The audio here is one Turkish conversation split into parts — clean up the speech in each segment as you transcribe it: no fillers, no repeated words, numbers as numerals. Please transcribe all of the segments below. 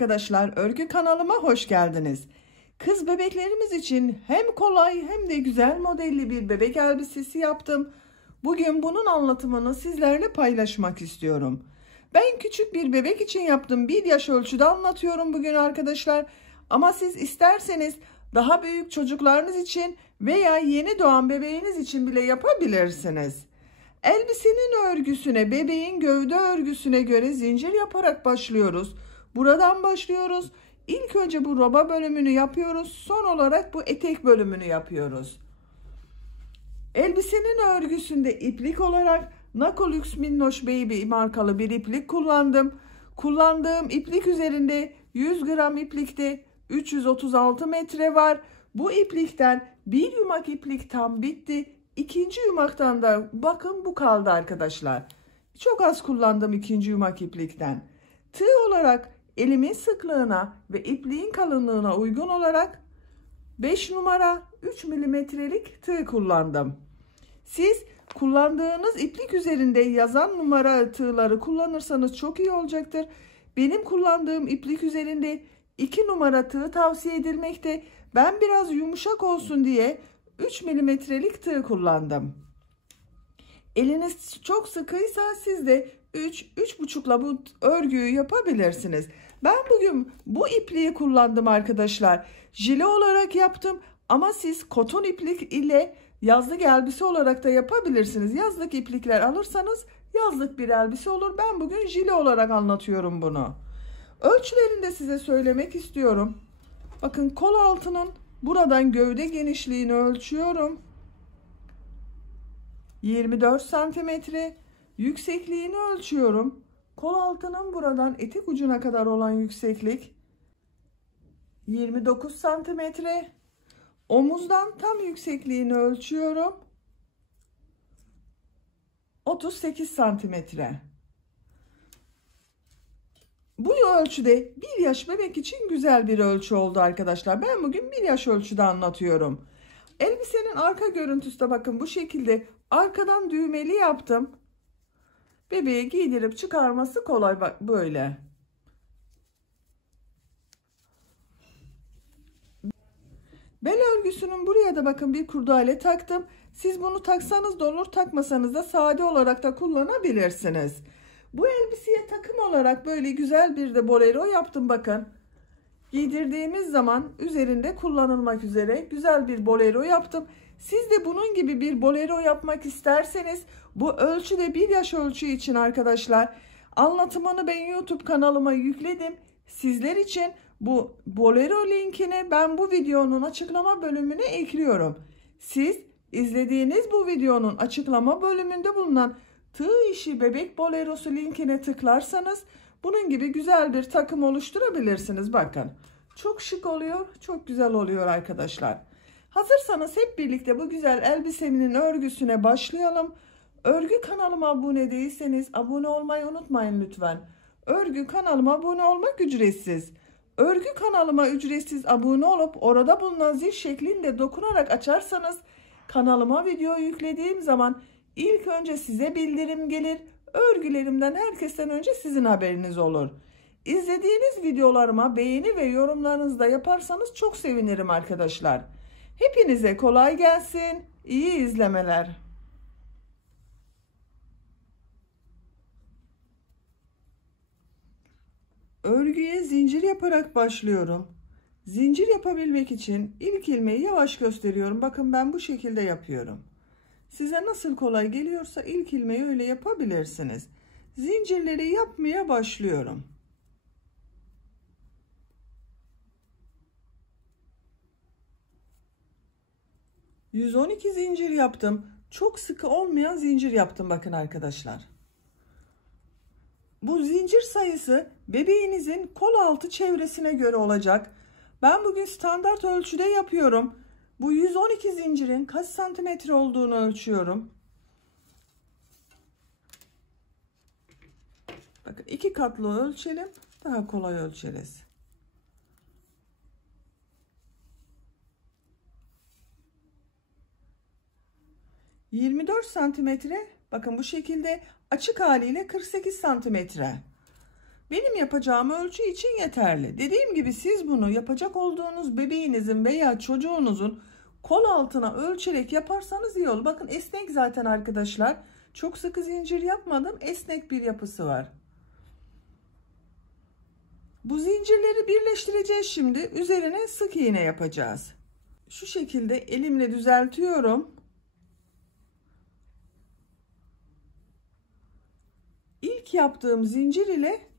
arkadaşlar, örgü kanalıma hoş geldiniz. Kız bebeklerimiz için hem kolay hem de güzel modelli bir bebek elbisesi yaptım. Bugün bunun anlatımını sizlerle paylaşmak istiyorum. Ben küçük bir bebek için yaptım. 1 yaş ölçüde anlatıyorum bugün arkadaşlar. Ama siz isterseniz daha büyük çocuklarınız için veya yeni doğan bebeğiniz için bile yapabilirsiniz. Elbisenin örgüsüne, bebeğin gövde örgüsüne göre zincir yaparak başlıyoruz. Buradan başlıyoruz. İlk önce bu roba bölümünü yapıyoruz. Son olarak bu etek bölümünü yapıyoruz. Elbisenin örgüsünde iplik olarak Nakolux Minnoş Baby markalı bir iplik kullandım. Kullandığım iplik üzerinde 100 gram iplikte 336 metre var. Bu iplikten bir yumak iplik tam bitti. İkinci yumaktan da bakın bu kaldı arkadaşlar. Çok az kullandım ikinci yumak iplikten. Tığ olarak elimin sıklığına ve ipliğin kalınlığına uygun olarak 5 numara 3 milimetrelik tığ kullandım. Siz kullandığınız iplik üzerinde yazan numara tığları kullanırsanız çok iyi olacaktır. Benim kullandığım iplik üzerinde 2 numara tığ tavsiye edilmekte. Ben biraz yumuşak olsun diye 3 milimetrelik tığ kullandım. Eliniz çok sıkıysa siz de 3-3,5'la bu örgüyü yapabilirsiniz. Ben bugün bu ipliği kullandım arkadaşlar. Jile olarak yaptım ama siz koton iplik ile yazlık elbise olarak da yapabilirsiniz. Yazlık iplikler alırsanız yazlık bir elbise olur. Ben bugün jile olarak anlatıyorum bunu. Ölçülerini de size söylemek istiyorum. Bakın kol altının buradan gövde genişliğini ölçüyorum. 24 santimetre. Yüksekliğini ölçüyorum. Kol altının buradan etek ucuna kadar olan yükseklik 29 santimetre. Omuzdan tam yüksekliğini ölçüyorum. 38 santimetre. Bu ölçüde 1 yaş bebek için güzel bir ölçü oldu arkadaşlar. Ben bugün 1 yaş ölçüde anlatıyorum. Elbisenin arka görüntüsü de bakın bu şekilde arkadan düğmeli yaptım. Bebeğe giydirip çıkarması kolay, bak böyle. Bel örgüsünün buraya da bakın bir kurdale taktım. Siz bunu taksanız da olur, takmasanız da sade olarak da kullanabilirsiniz. Bu elbiseye takım olarak böyle güzel bir de bolero yaptım bakın. Giydirdiğimiz zaman üzerinde kullanılmak üzere güzel bir bolero yaptım. Siz de bunun gibi bir bolero yapmak isterseniz bu ölçüde 1 yaş ölçü için arkadaşlar anlatımını ben YouTube kanalıma yükledim. Sizler için bu bolero linkini ben bu videonun açıklama bölümüne ekliyorum. Siz izlediğiniz bu videonun açıklama bölümünde bulunan tığ işi bebek bolerosu linkine tıklarsanız bunun gibi güzel bir takım oluşturabilirsiniz. Bakın çok şık oluyor, çok güzel oluyor arkadaşlar. Hazırsanız hep birlikte bu güzel elbisemin örgüsüne başlayalım. Örgü kanalıma abone değilseniz abone olmayı unutmayın lütfen. Örgü kanalıma abone olmak ücretsiz. Örgü kanalıma ücretsiz abone olup orada bulunan zil şeklinde dokunarak açarsanız kanalıma video yüklediğim zaman ilk önce size bildirim gelir. Örgülerimden herkesten önce sizin haberiniz olur. İzlediğiniz videolarıma beğeni ve yorumlarınızı da yaparsanız çok sevinirim arkadaşlar. Hepinize kolay gelsin. İyi izlemeler. Örgüye zincir yaparak başlıyorum. Zincir yapabilmek için ilk ilmeği yavaş gösteriyorum. Bakın ben bu şekilde yapıyorum. Size nasıl kolay geliyorsa ilk ilmeği öyle yapabilirsiniz. Zincirleri yapmaya başlıyorum. ...112 zincir yaptım. Çok sıkı olmayan zincir yaptım bakın arkadaşlar. Bu zincir sayısı bebeğinizin kol altı çevresine göre olacak. Ben bugün standart ölçüde yapıyorum. Bu 112 zincirin kaç santimetre olduğunu ölçüyorum. Bakın 2 katlı ölçelim. Daha kolay ölçeriz. ...24 santimetre. Bakın bu şekilde açık haliyle 48 santimetre. benim yapacağım ölçü için yeterli. Dediğim gibi siz bunu yapacak olduğunuz bebeğinizin veya çocuğunuzun kol altına ölçerek yaparsanız iyi olur. Bakın esnek zaten arkadaşlar. Çok sıkı zincir yapmadım. Esnek bir yapısı var. Bu zincirleri birleştireceğiz şimdi. Üzerine sık iğne yapacağız. Şu şekilde elimle düzeltiyorum. İlk yaptığım zincir ile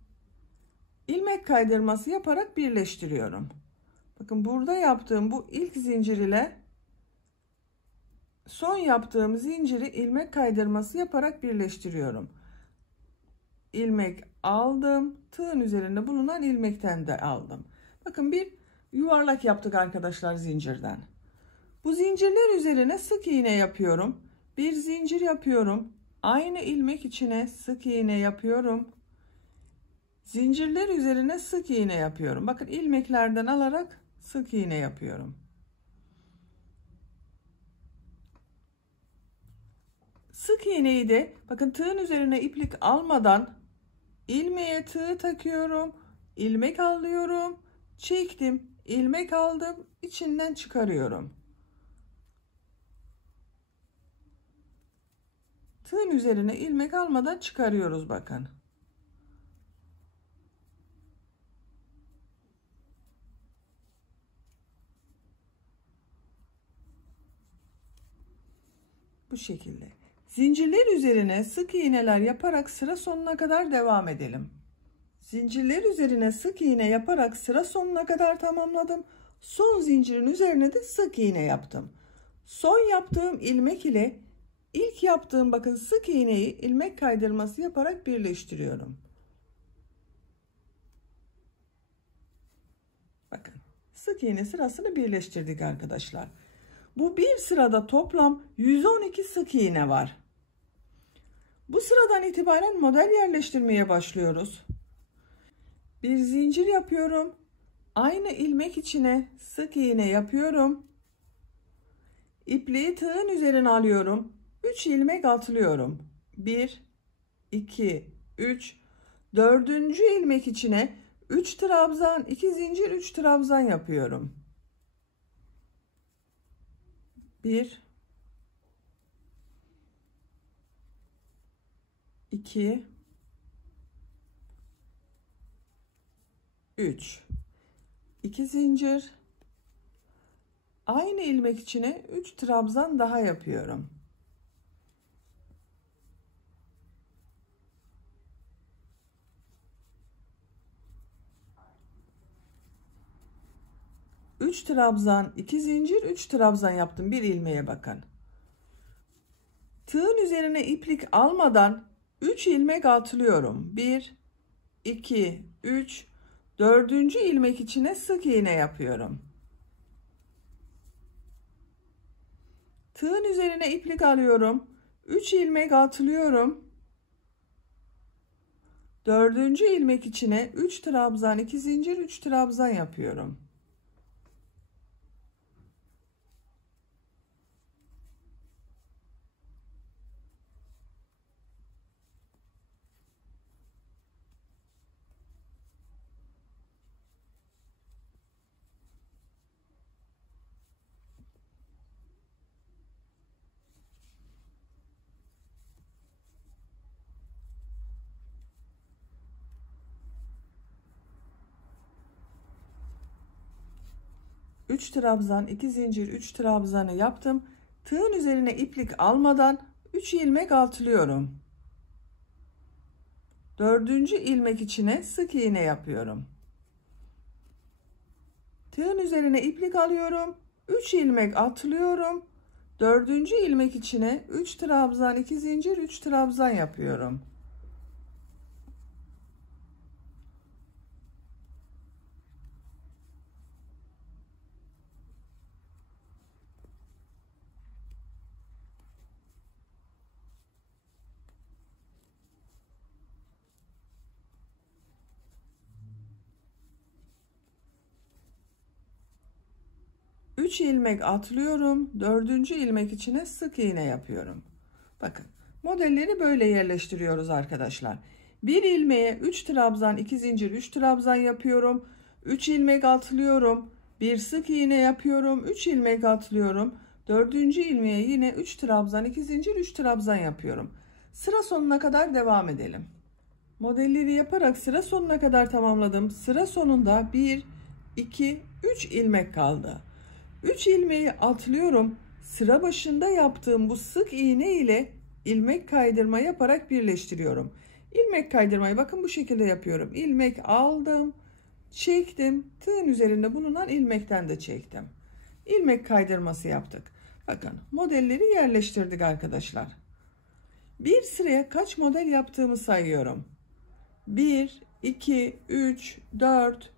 ilmek kaydırması yaparak birleştiriyorum. Bakın burada yaptığım bu ilk zincir ile son yaptığım zinciri ilmek kaydırması yaparak birleştiriyorum. İlmek aldım. Tığın üzerinde bulunan ilmekten de aldım. Bakın bir yuvarlak yaptık arkadaşlar zincirden. Bu zincirler üzerine sık iğne yapıyorum. Bir zincir yapıyorum. Aynı ilmek içine sık iğne yapıyorum. Zincirler üzerine sık iğne yapıyorum. Bakın ilmeklerden alarak sık iğne yapıyorum. Sık iğneyi de bakın tığın üzerine iplik almadan ilmeğe tığ takıyorum. İlmek alıyorum. Çektim. İlmek aldım. İçinden çıkarıyorum. Tığın üzerine ilmek almadan çıkarıyoruz bakın. Bu şekilde. Zincirler üzerine sık iğneler yaparak sıra sonuna kadar devam edelim. Zincirler üzerine sık iğne yaparak sıra sonuna kadar tamamladım. Son zincirin üzerine de sık iğne yaptım. Son yaptığım ilmek ile ilk yaptığım bakın sık iğneyi ilmek kaydırması yaparak birleştiriyorum. Bakın sık iğne sırasını birleştirdik arkadaşlar. Bu bir sırada toplam 112 sık iğne var. Bu sıradan itibaren model yerleştirmeye başlıyoruz. Bir zincir yapıyorum. Aynı ilmek içine sık iğne yapıyorum. İpliği tığın üzerine alıyorum. 3 ilmek atlıyorum. 1, 2, 3, 4. ilmek içine 3 trabzan, 2 zincir, 3 trabzan yapıyorum. 1, 2, 3, 2 zincir, aynı ilmek içine 3 trabzan daha yapıyorum. Üç trabzan, 2 zincir, 3 trabzan yaptım bir ilmeğe bakın. Tığın üzerine iplik almadan 3 ilmek atlıyorum. 1, 2, 3, 4. ilmek içine sık iğne yapıyorum. Tığın üzerine iplik alıyorum. 3 ilmek atlıyorum. 4. ilmek içine 3 trabzan, 2 zincir, 3 trabzan yapıyorum. Üç trabzan, 2 zincir, 3 trabzanı yaptım. Tığın üzerine iplik almadan 3 ilmek atlıyorum. 4. ilmek içine sık iğne yapıyorum. Tığın üzerine iplik alıyorum. 3 ilmek atlıyorum. 4. ilmek içine 3 trabzan, 2 zincir, 3 trabzan yapıyorum. Üç ilmek atlıyorum. 4. ilmek içine sık iğne yapıyorum. Bakın modelleri böyle yerleştiriyoruz arkadaşlar. Bir ilmeğe 3 trabzan, 2 zincir, 3 trabzan yapıyorum. 3 ilmek atlıyorum. Bir sık iğne yapıyorum. 3 ilmek atlıyorum. Dördüncü ilmeğe yine 3 trabzan, 2 zincir, 3 trabzan yapıyorum. Sıra sonuna kadar devam edelim. Modelleri yaparak sıra sonuna kadar tamamladım. Sıra sonunda 1, 2, 3 ilmek kaldı. 3 ilmeği atlıyorum. Sıra başında yaptığım bu sık iğne ile ilmek kaydırma yaparak birleştiriyorum. İlmek kaydırmayı bakın bu şekilde yapıyorum. İlmek aldım, çektim. Tığın üzerinde bulunan ilmekten de çektim. İlmek kaydırması yaptık. Bakın modelleri yerleştirdik arkadaşlar. Bir sıraya kaç model yaptığımı sayıyorum. 1, 2, 3, 4,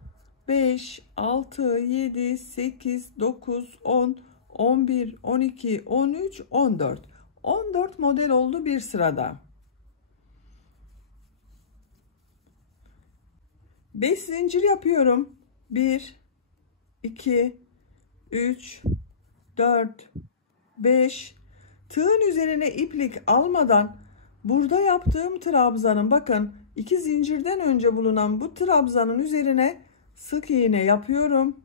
5, 6, 7, 8, 9, 10, 11, 12, 13, 14. 14 model oldu bir sırada. 5 zincir yapıyorum. 1, 2, 3, 4, 5. Tığın üzerine iplik almadan burada yaptığım trabzanın bakın 2 zincirden önce bulunan bu trabzanın üzerine sık iğne yapıyorum.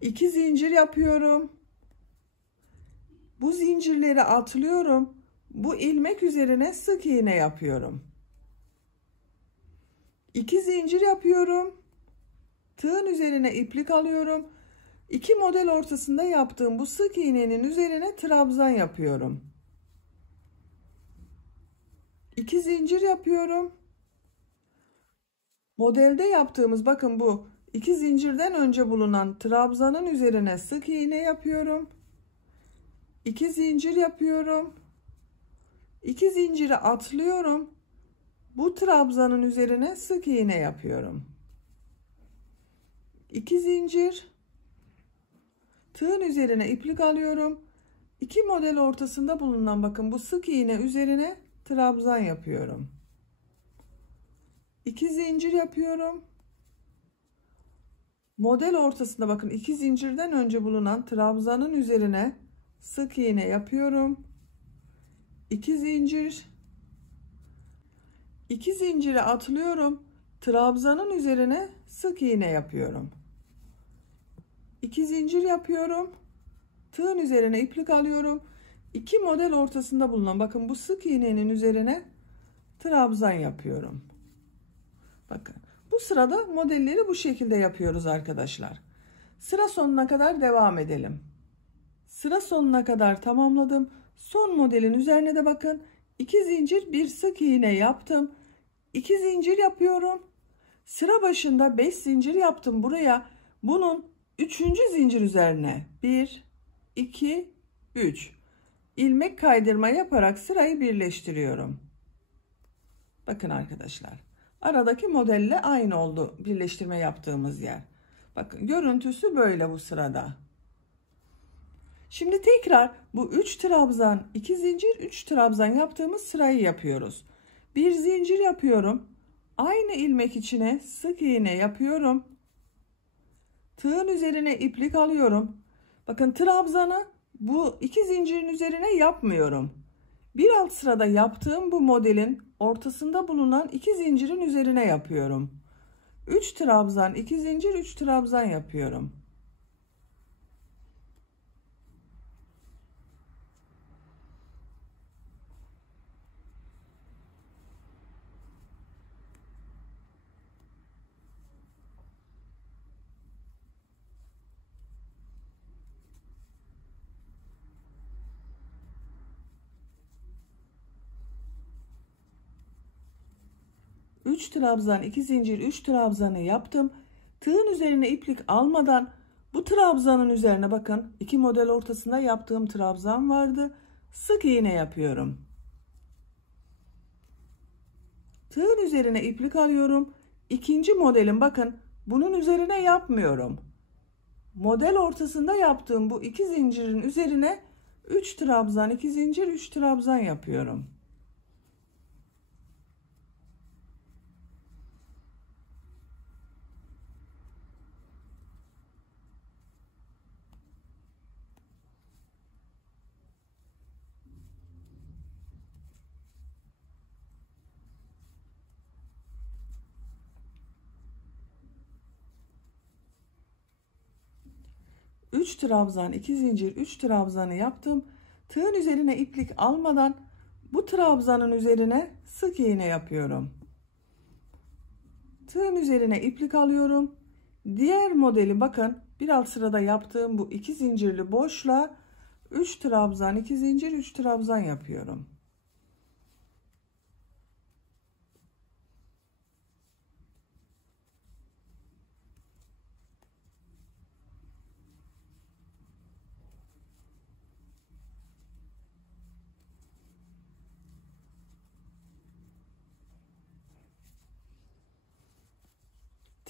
2 zincir yapıyorum. Bu zincirleri atlıyorum. Bu ilmek üzerine sık iğne yapıyorum. 2 zincir yapıyorum. Tığın üzerine iplik alıyorum. 2 model ortasında yaptığım bu sık iğnenin üzerine trabzan yapıyorum. 2 zincir yapıyorum. Modelde yaptığımız bakın bu 2 zincirden önce bulunan trabzanın üzerine sık iğne yapıyorum. 2 zincir yapıyorum. 2 zinciri atlıyorum. Bu trabzanın üzerine sık iğne yapıyorum. 2 zincir. Tığın üzerine iplik alıyorum. 2 model ortasında bulunan bakın bu sık iğne üzerine trabzan yapıyorum. 2 zincir yapıyorum. Model ortasında bakın 2 zincirden önce bulunan trabzanın üzerine sık iğne yapıyorum. 2 zincir. 2 zinciri atlıyorum. Trabzanın üzerine sık iğne yapıyorum. 2 zincir yapıyorum. Tığın üzerine iplik alıyorum. 2 model ortasında bulunan bakın bu sık iğnenin üzerine trabzan yapıyorum. Bakın bu sırada modelleri bu şekilde yapıyoruz arkadaşlar. Sıra sonuna kadar devam edelim. Sıra sonuna kadar tamamladım. Son modelin üzerine de bakın 2 zincir bir sık iğne yaptım. 2 zincir yapıyorum. Sıra başında 5 zincir yaptım buraya. Bunun 3. zincir üzerine 1, 2, 3 ilmek kaydırma yaparak sırayı birleştiriyorum. Bakın arkadaşlar. Aradaki modelle aynı oldu birleştirme yaptığımız yer. Bakın görüntüsü böyle bu sırada. Şimdi tekrar bu 3 trabzan, 2 zincir, 3 trabzan yaptığımız sırayı yapıyoruz. Bir zincir yapıyorum. Aynı ilmek içine sık iğne yapıyorum. Tığın üzerine iplik alıyorum. Bakın trabzanı bu 2 zincirin üzerine yapmıyorum. Bir alt sırada yaptığım bu modelin ortasında bulunan 2 zincirin üzerine yapıyorum. 3 trabzan, 2 zincir, 3 trabzan yapıyorum. Üç trabzan, 2 zincir, 3 trabzanı yaptım. Tığın üzerine iplik almadan bu trabzanın üzerine bakın 2 model ortasında yaptığım trabzan vardı. Sık iğne yapıyorum. Tığın üzerine iplik alıyorum. İkinci modelin bakın bunun üzerine yapmıyorum. Model ortasında yaptığım bu 2 zincirin üzerine 3 trabzan, 2 zincir, 3 trabzan yapıyorum. 3 trabzan, 2 zincir, 3 trabzanı yaptım. Tığın üzerine iplik almadan bu trabzanın üzerine sık iğne yapıyorum. Tığın üzerine iplik alıyorum. Diğer modeli bakın bir alt sırada yaptığım bu 2 zincirli boşluğa 3 trabzan, 2 zincir, 3 trabzan yapıyorum.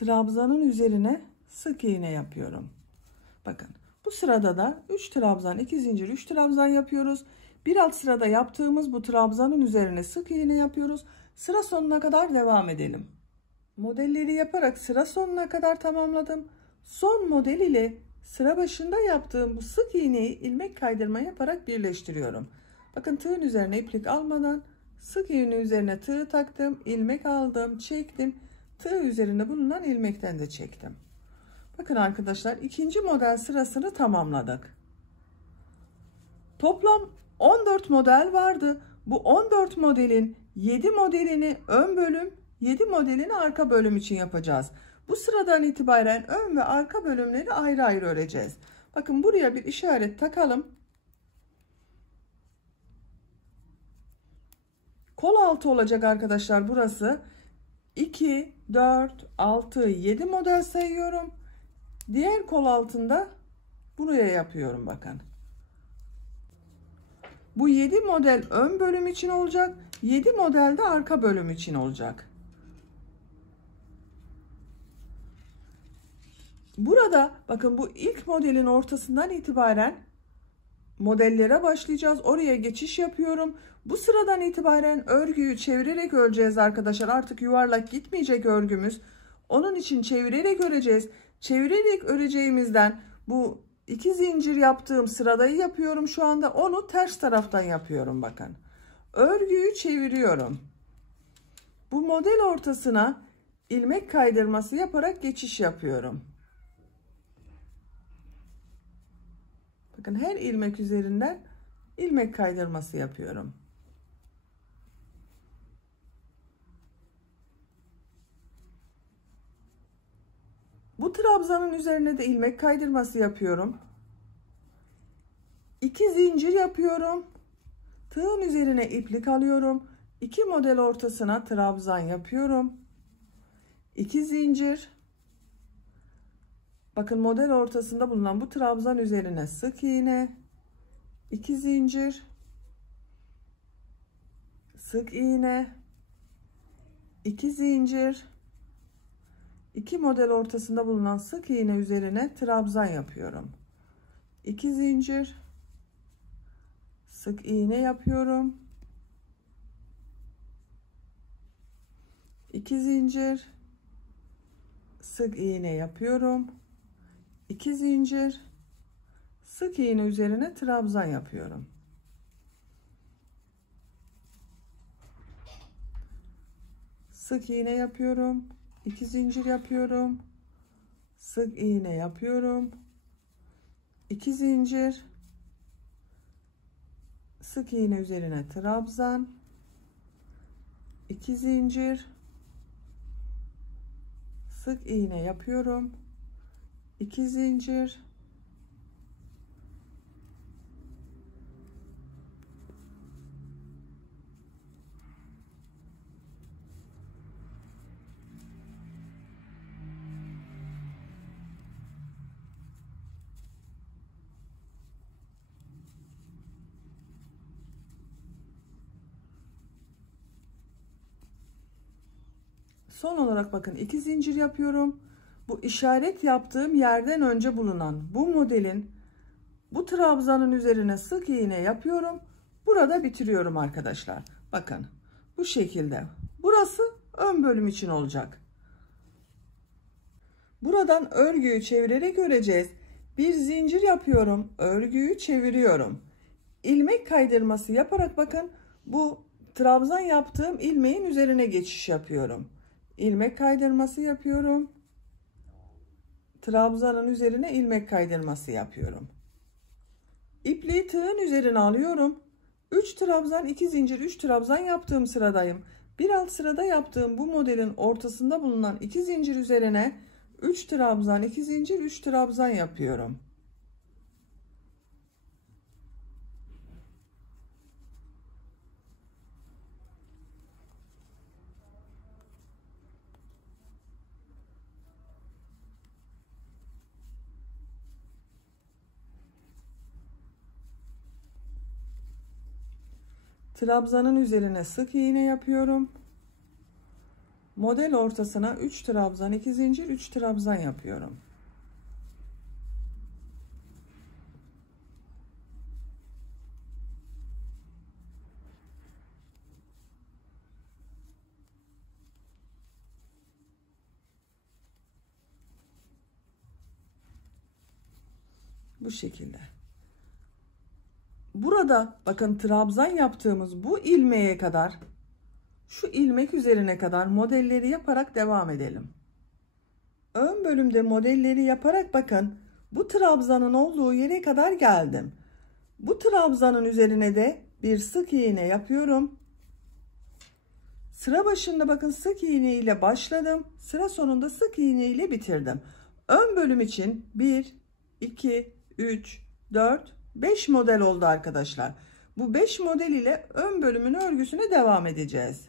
Trabzanın üzerine sık iğne yapıyorum. Bakın bu sırada da 3 trabzan, 2 zincir, 3 trabzan yapıyoruz. Bir alt sırada yaptığımız bu trabzanın üzerine sık iğne yapıyoruz. Sıra sonuna kadar devam edelim. Modelleri yaparak sıra sonuna kadar tamamladım. Son model ile sıra başında yaptığım bu sık iğneyi ilmek kaydırma yaparak birleştiriyorum. Bakın tığın üzerine iplik almadan sık iğne üzerine tığ taktım, ilmek aldım, çektim. Tığ üzerinde bulunan ilmekten de çektim. Bakın arkadaşlar ikinci model sırasını tamamladık. Toplam 14 model vardı. Bu 14 modelin 7 modelini ön bölüm, 7 modelini arka bölüm için yapacağız. Bu sıradan itibaren ön ve arka bölümleri ayrı ayrı öreceğiz. Bakın buraya bir işaret takalım. Kol altı olacak arkadaşlar burası. 2, 4, 6, 7 model sayıyorum. Diğer kol altında buraya yapıyorum bakın. Bu 7 model ön bölüm için olacak. 7 model de arka bölüm için olacak. Burada bakın bu ilk modelin ortasından itibaren modellere başlayacağız. Oraya geçiş yapıyorum. Bu sıradan itibaren örgüyü çevirerek öreceğiz arkadaşlar. Artık yuvarlak gitmeyecek örgümüz. Onun için çevirerek öreceğiz. Çevirerek öreceğimizden bu 2 zincir yaptığım sıradayı yapıyorum şu anda. Onu ters taraftan yapıyorum bakın. Örgüyü çeviriyorum. Bu model ortasına ilmek kaydırması yaparak geçiş yapıyorum. Bakın her ilmek üzerinden ilmek kaydırması yapıyorum. Bu trabzanın üzerine de ilmek kaydırması yapıyorum. 2 zincir yapıyorum. Tığın üzerine iplik alıyorum. 2 model ortasına trabzan yapıyorum. 2 zincir. Bakın model ortasında bulunan bu trabzan üzerine sık iğne. 2 zincir. Sık iğne. 2 zincir. 2 model ortasında bulunan sık iğne üzerine trabzan yapıyorum. 2 zincir, sık iğne yapıyorum. 2 zincir, sık iğne yapıyorum. 2 zincir, sık iğne üzerine trabzan yapıyorum. Sık iğne yapıyorum. 2 zincir yapıyorum. Sık iğne yapıyorum. 2 zincir. Sık iğne üzerine trabzan. 2 zincir. Sık iğne yapıyorum. 2 zincir. Son olarak bakın 2 zincir yapıyorum. Bu işaret yaptığım yerden önce bulunan bu modelin bu trabzanın üzerine sık iğne yapıyorum. Burada bitiriyorum arkadaşlar. Bakın bu şekilde. Burası ön bölüm için olacak. Buradan örgüyü çevirerek öreceğiz. Bir zincir yapıyorum. Örgüyü çeviriyorum. İlmek kaydırması yaparak bakın bu trabzan yaptığım ilmeğin üzerine geçiş yapıyorum. İlmek kaydırması yapıyorum. trabzanın üzerine ilmek kaydırması yapıyorum. İpliği tığın üzerine alıyorum. 3 trabzan 2 zincir 3 trabzan yaptığım sıradayım. Bir alt sırada yaptığım bu modelin ortasında bulunan 2 zincir üzerine 3 trabzan 2 zincir 3 trabzan yapıyorum. Trabzanın üzerine sık iğne yapıyorum. Model ortasına 3 trabzan 2 zincir 3 trabzan yapıyorum. Bu şekilde. Burada bakın trabzan yaptığımız bu ilmeğe kadar, şu ilmek üzerine kadar modelleri yaparak devam edelim. Ön bölümde modelleri yaparak bakın bu trabzanın olduğu yere kadar geldim. Bu trabzanın üzerine de bir sık iğne yapıyorum. Sıra başında bakın sık iğne ile başladım. Sıra sonunda sık iğne ile bitirdim. Ön bölüm için 1, 2, 3, 4, 5 model oldu arkadaşlar. Bu 5 model ile ön bölümün örgüsüne devam edeceğiz.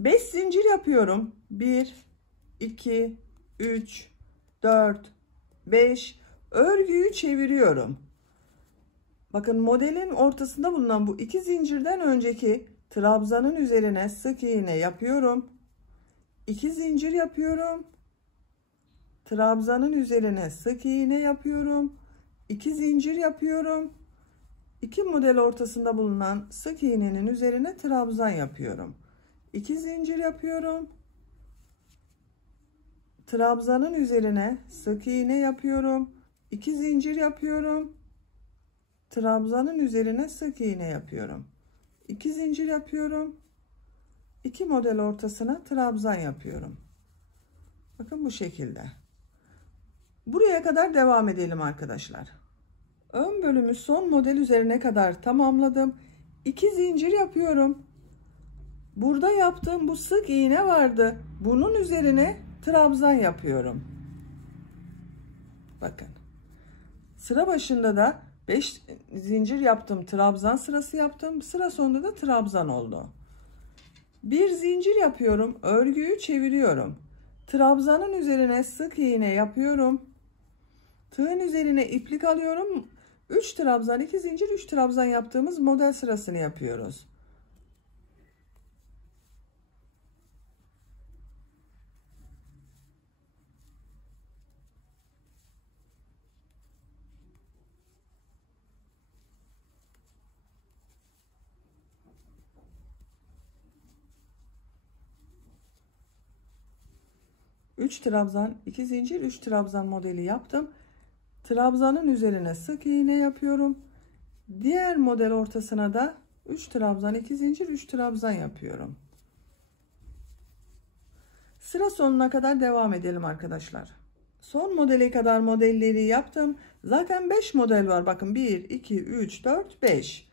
5 zincir yapıyorum. 1, 2, 3, 4, 5. Örgüyü çeviriyorum. Bakın modelin ortasında bulunan bu 2 zincirden önceki trabzanın üzerine sık iğne yapıyorum. 2 zincir yapıyorum. Trabzanın üzerine sık iğne yapıyorum. 2 zincir yapıyorum. 2 model ortasında bulunan sık iğnenin üzerine trabzan yapıyorum. 2 zincir yapıyorum. Trabzanın üzerine sık iğne yapıyorum. 2 zincir yapıyorum. Trabzanın üzerine sık iğne yapıyorum. 2 zincir yapıyorum. 2 model ortasına trabzan yapıyorum. Bakın bu şekilde. Buraya kadar devam edelim arkadaşlar. Ön bölümü son model üzerine kadar tamamladım. 2 zincir yapıyorum. Burada yaptığım bu sık iğne vardı. Bunun üzerine trabzan yapıyorum. Bakın. Sıra başında da 5 zincir yaptım. Trabzan sırası yaptım. Sıra sonunda da trabzan oldu. Bir zincir yapıyorum. Örgüyü çeviriyorum. Trabzanın üzerine sık iğne yapıyorum. Tığın üzerine iplik alıyorum. 3 trabzan 2 zincir 3 trabzan yaptığımız model sırasını yapıyoruz. Üç trabzan 2 zincir 3 trabzan modeli yaptım. Trabzanın üzerine sık iğne yapıyorum. Diğer model ortasına da 3 trabzan 2 zincir 3 trabzan yapıyorum. Sıra sonuna kadar devam edelim arkadaşlar. Son modele kadar modelleri yaptım. Zaten 5 model var. Bakın 1, 2, 3, 4, 5.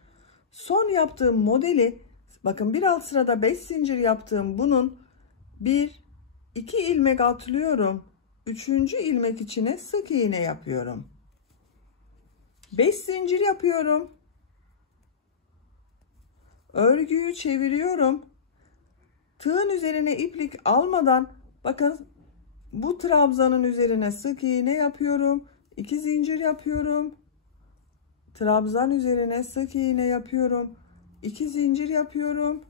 Son yaptığım modeli bakın bir alt sırada 5 zincir yaptığım bunun 1, 2 ilmek atlıyorum. 3. ilmek içine sık iğne yapıyorum. 5 zincir yapıyorum. Örgüyü çeviriyorum. Tığın üzerine iplik almadan bakın bu trabzanın üzerine sık iğne yapıyorum. 2 zincir yapıyorum. Trabzan üzerine sık iğne yapıyorum. 2 zincir yapıyorum.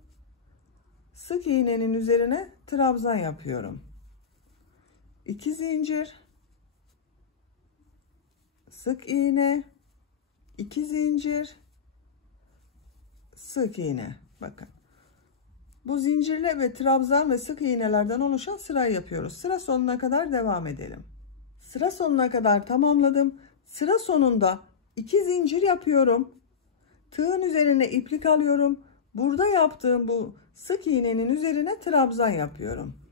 Sık iğnenin üzerine trabzan yapıyorum. 2 zincir, sık iğne, 2 zincir, sık iğne. Bakın. Bu zincirle ve trabzan ve sık iğnelerden oluşan sırayı yapıyoruz. Sıra sonuna kadar devam edelim. Sıra sonuna kadar tamamladım. Sıra sonunda 2 zincir yapıyorum. Tığın üzerine iplik alıyorum. Burada yaptığım bu sık iğnenin üzerine trabzan yapıyorum.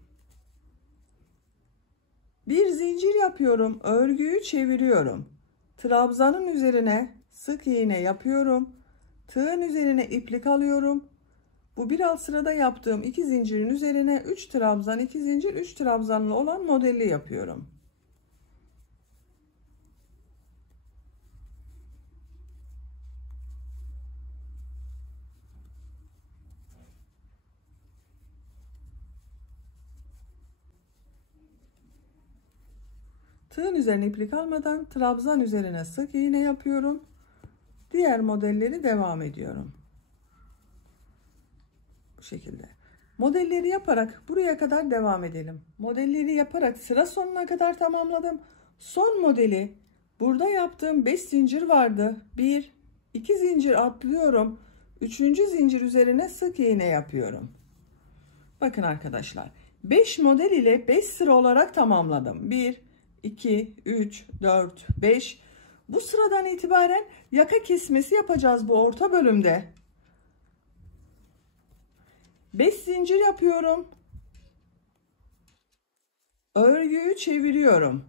Bir zincir yapıyorum, örgüyü çeviriyorum. Trabzanın üzerine sık iğne yapıyorum. Tığın üzerine iplik alıyorum. Bu bir alt sırada yaptığım 2 zincirin üzerine 3 trabzan, 2 zincir, 3 trabzanlı olan modeli yapıyorum. Tığın üzerine iplik almadan trabzan üzerine sık iğne yapıyorum. Diğer modelleri devam ediyorum. Bu şekilde. Modelleri yaparak buraya kadar devam edelim. Modelleri yaparak sıra sonuna kadar tamamladım. Son modeli burada yaptığım 5 zincir vardı. 1, 2 zincir atlıyorum. 3. zincir üzerine sık iğne yapıyorum. Bakın arkadaşlar. 5 model ile 5 sıra olarak tamamladım. 1, 2, 3, 4, 5. Bu sıradan itibaren yaka kesmesi yapacağız bu orta bölümde. 5 zincir yapıyorum. Örgüyü çeviriyorum.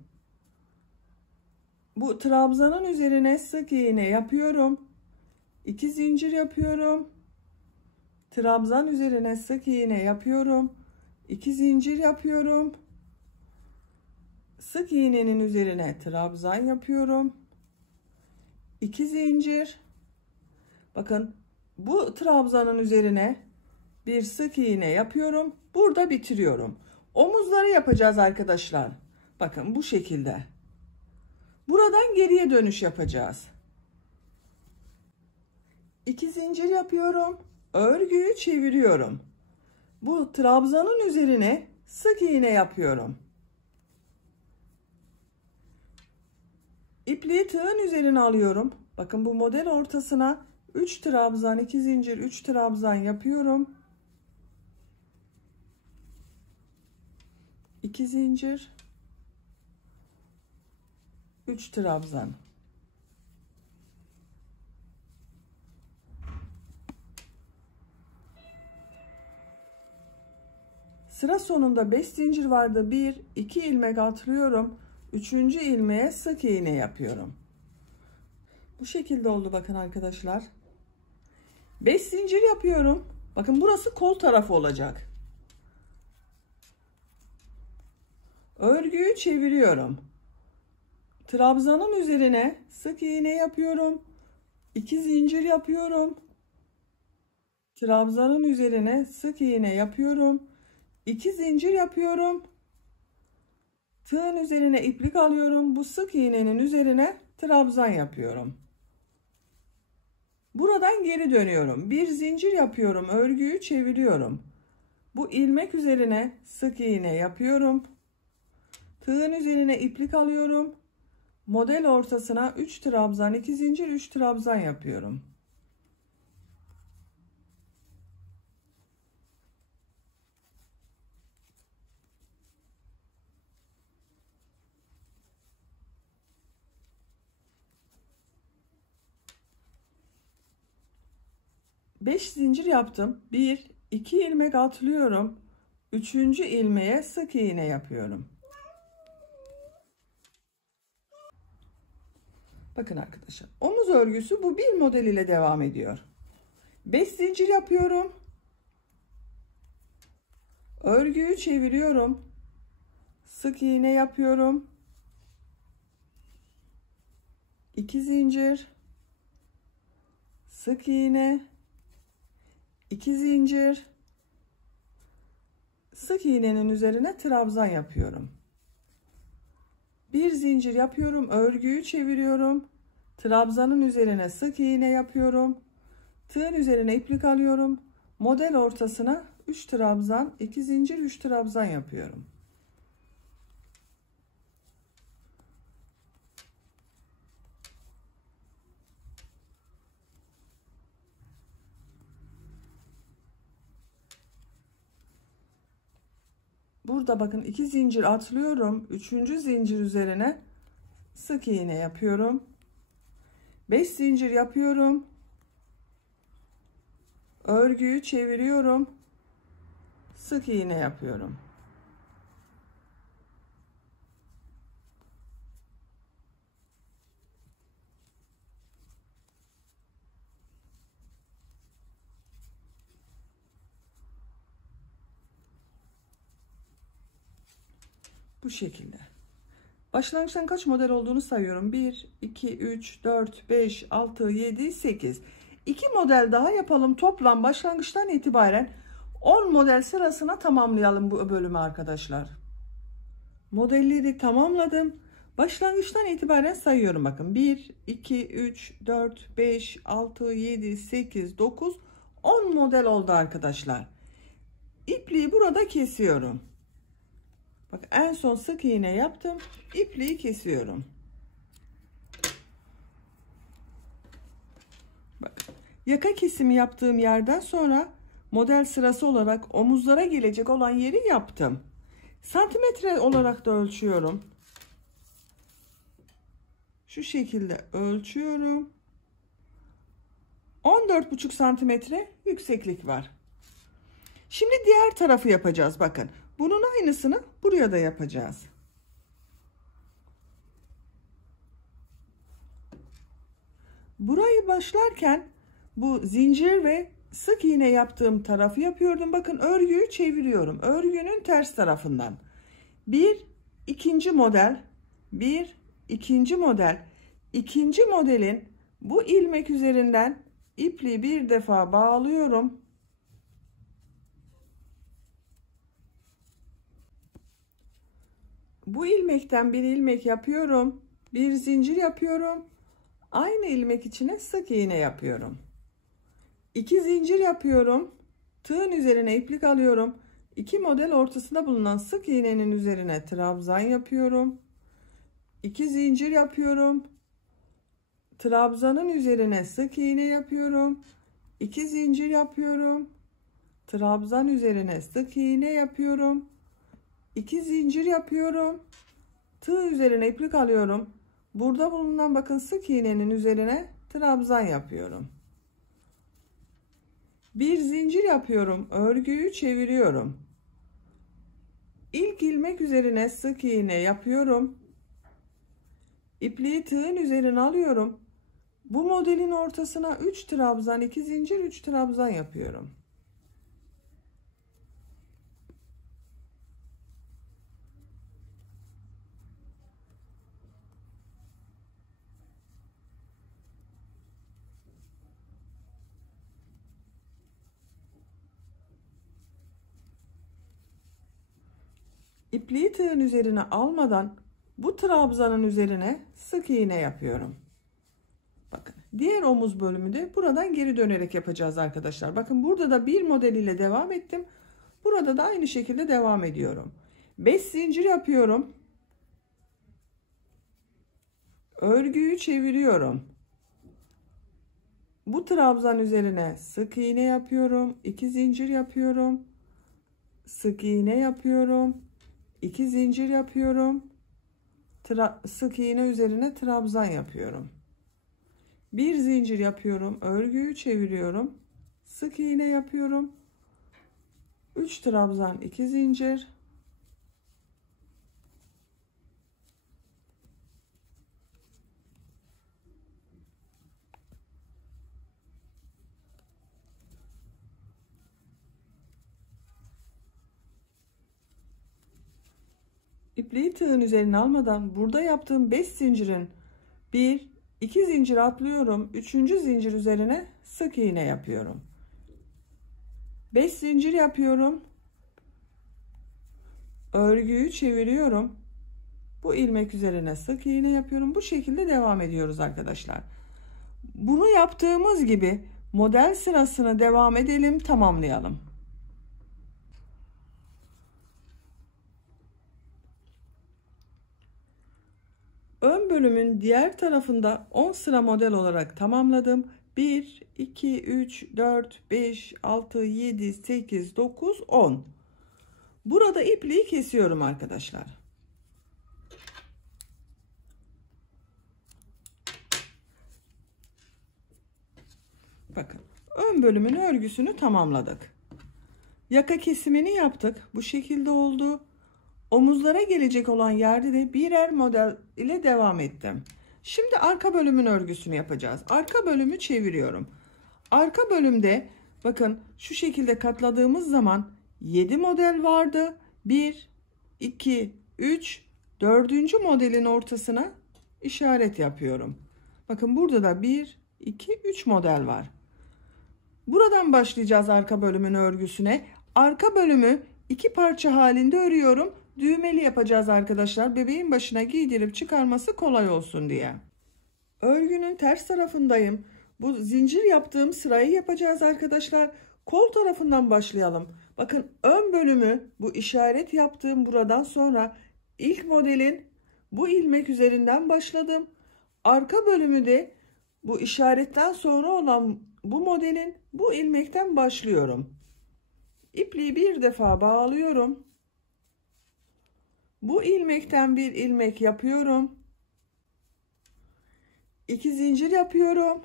Bu trabzanın üzerine sık iğne yapıyorum. 2 zincir yapıyorum. Trabzan üzerine sık iğne yapıyorum. 2 zincir yapıyorum. Sık iğnenin üzerine trabzan yapıyorum. 2 zincir. Bakın bu trabzanın üzerine bir sık iğne yapıyorum. Burada bitiriyorum. Omuzları yapacağız arkadaşlar. Bakın bu şekilde. Buradan geriye dönüş yapacağız. 2 zincir yapıyorum. Örgüyü çeviriyorum. Bu trabzanın üzerine sık iğne yapıyorum. İpliği tığın üzerine alıyorum. Bakın bu model ortasına 3 trabzan, 2 zincir, 3 trabzan yapıyorum. 2 zincir, 3 trabzan. Sıra sonunda 5 zincir vardı. 1, 2 ilmek atlıyorum. 3. ilmeğe sık iğne yapıyorum. Bu şekilde oldu bakın arkadaşlar. 5 zincir yapıyorum. Bakın burası kol tarafı olacak. Örgüyü çeviriyorum. Trabzanın üzerine sık iğne yapıyorum. 2 zincir yapıyorum. Trabzanın üzerine sık iğne yapıyorum. 2 zincir yapıyorum. Tığın üzerine iplik alıyorum. Bu sık iğnenin üzerine trabzan yapıyorum. Buradan geri dönüyorum. Bir zincir yapıyorum. Örgüyü çeviriyorum. Bu ilmek üzerine sık iğne yapıyorum. Tığın üzerine iplik alıyorum. Model ortasına 3 trabzan, 2 zincir, 3 trabzan yapıyorum. Beş zincir yaptım. 1, 2 ilmek atlıyorum. 3. ilmeğe sık iğne yapıyorum. Bakın arkadaşlar, omuz örgüsü bu bir model ile devam ediyor. 5 zincir yapıyorum. Örgüyü çeviriyorum. Sık iğne yapıyorum. 2 zincir. Sık iğne. 2 zincir. Sık iğnenin üzerine trabzan yapıyorum. Bir zincir yapıyorum. Örgüyü çeviriyorum. Trabzanın üzerine sık iğne yapıyorum. Tığın üzerine iplik alıyorum. Model ortasına 3 trabzan, 2 zincir, 3 trabzan yapıyorum. Burada bakın 2 zincir atlıyorum. 3. zincir üzerine sık iğne yapıyorum. 5 zincir yapıyorum. Örgüyü çeviriyorum. Sık iğne yapıyorum. Bu şekilde. Başlangıçtan kaç model olduğunu sayıyorum. 1, 2, 3, 4, 5, 6, 7, 8. 2 model daha yapalım. Toplam başlangıçtan itibaren 10 model sırasına tamamlayalım bu bölümü arkadaşlar. Modelleri tamamladım. Başlangıçtan itibaren sayıyorum bakın. 1, 2, 3, 4, 5, 6, 7, 8, 9, 10 model oldu arkadaşlar. İpliği burada kesiyorum. Bak en son sık iğne yaptım. İpliği kesiyorum. Bak, yaka kesimi yaptığım yerden sonra model sırası olarak omuzlara gelecek olan yeri yaptım. Santimetre olarak da ölçüyorum. Şu şekilde ölçüyorum. 14,5 santimetre yükseklik var. Şimdi diğer tarafı yapacağız. Bakın. Bunun aynısını buraya da yapacağız. Burayı başlarken bu zincir ve sık iğne yaptığım tarafı yapıyordum. Bakın örgüyü çeviriyorum. Örgünün ters tarafından. Bir ikinci model. Bir ikinci model. İkinci modelin bu ilmek üzerinden ipliği bir defa bağlıyorum. Bu ilmekten bir ilmek yapıyorum. Bir zincir yapıyorum. Aynı ilmek içine sık iğne yapıyorum. 2 zincir yapıyorum. Tığın üzerine iplik alıyorum. 2 model ortasında bulunan sık iğnenin üzerine trabzan yapıyorum. 2 zincir yapıyorum. Trabzanın üzerine sık iğne yapıyorum. 2 zincir yapıyorum. Trabzan üzerine sık iğne yapıyorum. 2 zincir yapıyorum. Tığ üzerine iplik alıyorum. Burada bulunan bakın sık iğnenin üzerine trabzan yapıyorum. Bir zincir yapıyorum. Örgüyü çeviriyorum. İlk ilmek üzerine sık iğne yapıyorum. İpliği tığın üzerine alıyorum. Bu modelin ortasına 3 trabzan, 2 zincir, 3 trabzan yapıyorum. İpliği tığın üzerine almadan bu trabzanın üzerine sık iğne yapıyorum. Bakın diğer omuz bölümü de buradan geri dönerek yapacağız arkadaşlar. Bakın burada da bir model ile devam ettim. Burada da aynı şekilde devam ediyorum. 5 zincir yapıyorum. Örgüyü çeviriyorum. Bu trabzan üzerine sık iğne yapıyorum. 2 zincir yapıyorum. Sık iğne yapıyorum. 2 zincir yapıyorum. Sık iğne üzerine trabzan yapıyorum. Bir zincir yapıyorum. Örgüyü çeviriyorum. Sık iğne yapıyorum. 3 trabzan, 2 zincir. İpliği tığın üzerine almadan burada yaptığım 5 zincirin 1, 2 zincir atlıyorum. 3. zincir üzerine sık iğne yapıyorum. 5 zincir yapıyorum. Örgüyü çeviriyorum. Bu ilmek üzerine sık iğne yapıyorum. Bu şekilde devam ediyoruz arkadaşlar. Bunu yaptığımız gibi model sırasını devam edelim, tamamlayalım. Ön bölümün diğer tarafında 10 sıra model olarak tamamladım. 1, 2, 3, 4, 5, 6, 7, 8, 9, 10. Burada ipliği kesiyorum arkadaşlar. Bakın ön bölümün örgüsünü tamamladık. Yaka kesimini yaptık. Bu şekilde oldu. Omuzlara gelecek olan yerde de birer model ile devam ettim. Şimdi arka bölümün örgüsünü yapacağız. Arka bölümü çeviriyorum. Arka bölümde bakın şu şekilde katladığımız zaman 7 model vardı. 1, 2, 3, dördüncü modelin ortasına işaret yapıyorum. Bakın burada da 1, 2, 3 model var. Buradan başlayacağız arka bölümün örgüsüne. Arka bölümü 2 parça halinde örüyorum. Düğmeli yapacağız arkadaşlar. Bebeğin başına giydirip çıkarması kolay olsun diye. Örgünün ters tarafındayım. Bu zincir yaptığım sırayı yapacağız arkadaşlar. Kol tarafından başlayalım. Bakın ön bölümü bu işaret yaptığım buradan sonra ilk modelin bu ilmek üzerinden başladım. Arka bölümü de bu işaretten sonra olan bu modelin bu ilmekten başlıyorum. İpliği bir defa bağlıyorum. Bu ilmekten bir ilmek yapıyorum. 2 zincir yapıyorum.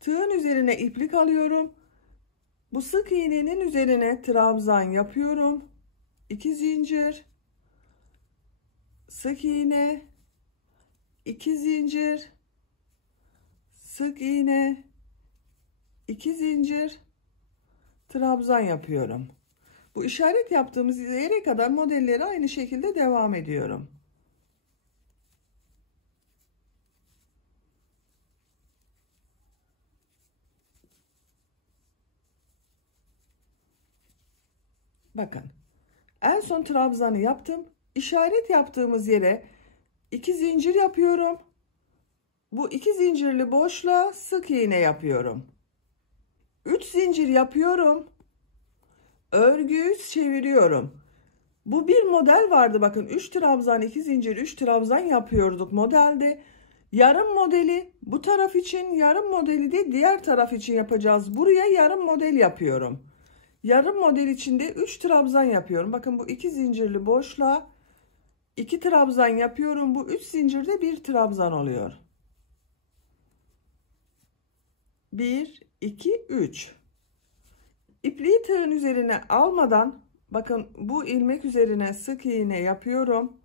Tığın üzerine iplik alıyorum. Bu sık iğnenin üzerine trabzan yapıyorum. 2 zincir, sık iğne, 2 zincir, sık iğne, 2 zincir, trabzan yapıyorum. Bu işaret yaptığımız yere kadar modelleri aynı şekilde devam ediyorum. Bakın. En son trabzanı yaptım. İşaret yaptığımız yere 2 zincir yapıyorum. Bu 2 zincirli boşluğa sık iğne yapıyorum. 3 zincir yapıyorum. Örgüyü çeviriyorum. Bu bir model vardı bakın, 3 trabzan 2 zincir 3 trabzan yapıyorduk modelde. Yarım modeli bu taraf için, yarım modeli de diğer taraf için yapacağız. Buraya yarım model yapıyorum. Yarım model içinde 3 trabzan yapıyorum. Bakın bu 2 zincirli boşluğa 2 trabzan yapıyorum. Bu 3 zincirde 1 trabzan oluyor. 1, 2, 3. İpliği tığın üzerine almadan bakın bu ilmek üzerine sık iğne yapıyorum.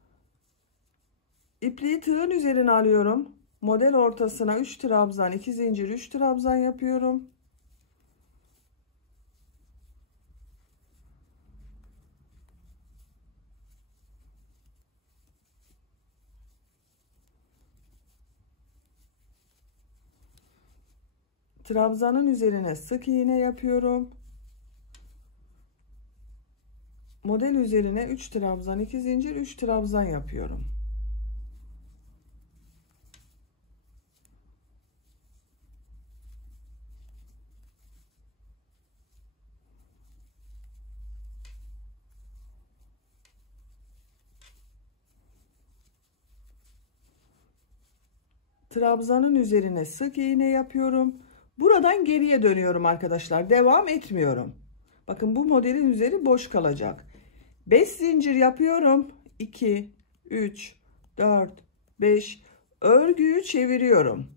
İpliği tığın üzerine alıyorum. Model ortasına 3 trabzan, 2 zincir, 3 trabzan yapıyorum. Trabzanın üzerine sık iğne yapıyorum. Model üzerine 3 trabzan, 2 zincir, 3 trabzan yapıyorum. Trabzanın üzerine sık iğne yapıyorum. Buradan geriye dönüyorum arkadaşlar. Devam etmiyorum. Bakın bu modelin üzeri boş kalacak. 5 zincir yapıyorum. 2, 3, 4, 5. Örgüyü çeviriyorum.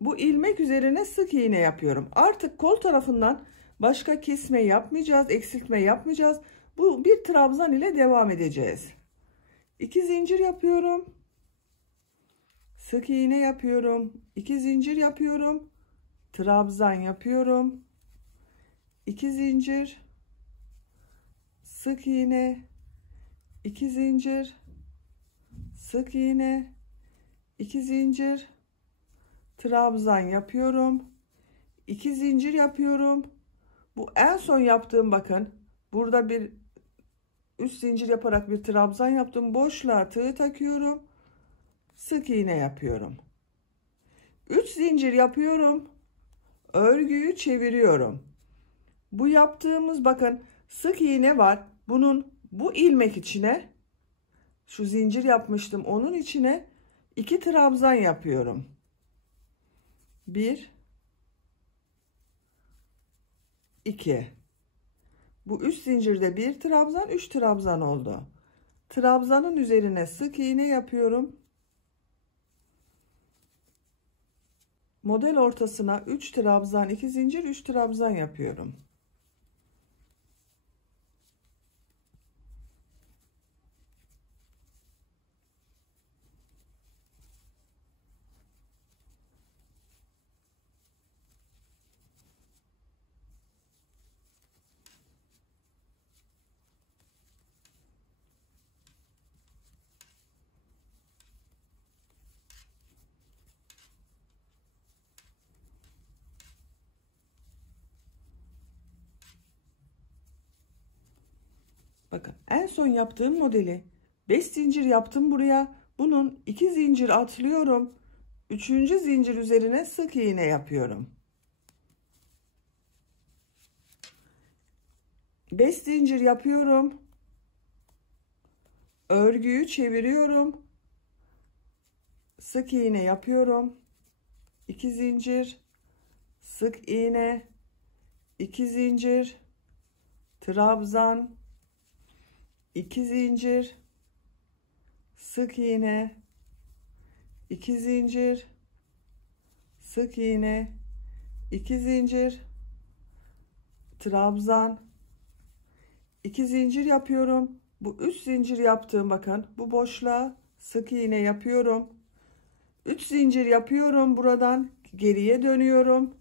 Bu ilmek üzerine sık iğne yapıyorum. Artık kol tarafından başka kesme yapmayacağız, eksiltme yapmayacağız. Bu bir trabzan ile devam edeceğiz. 2 zincir yapıyorum. Sık iğne yapıyorum. 2 zincir yapıyorum. Trabzan yapıyorum. 2 zincir. Sık iğne. 2 zincir. Sık iğne. 2 zincir. Trabzan yapıyorum. 2 zincir yapıyorum. Bu en son yaptığım, bakın. Burada bir üst zincir yaparak bir trabzan yaptım. Boşluğa tığ takıyorum. Sık iğne yapıyorum. 3 zincir yapıyorum. Örgüyü çeviriyorum. Bu yaptığımız bakın sık iğne var. Bunun bu ilmek içine, şu zincir yapmıştım, onun içine 2 trabzan yapıyorum. 1, 2. Bu üst zincirde 1 trabzan, 3 trabzan oldu. Trabzanın üzerine sık iğne yapıyorum. Model ortasına 3 trabzan, 2 zincir, 3 trabzan yapıyorum. Bakın en son yaptığım modeli 5 zincir yaptım buraya. Bunun 2 zincir atlıyorum. 3. zincir üzerine sık iğne yapıyorum. 5 zincir yapıyorum. Örgüyü çeviriyorum. Sık iğne yapıyorum. 2 zincir, sık iğne, 2 zincir, trabzan, 2 zincir, sık iğne, 2 zincir, sık iğne, 2 zincir, trabzan, 2 zincir yapıyorum. Bu 3 zincir yaptığım, bakın bu boşluğa sık iğne yapıyorum. 3 zincir yapıyorum, buradan geriye dönüyorum.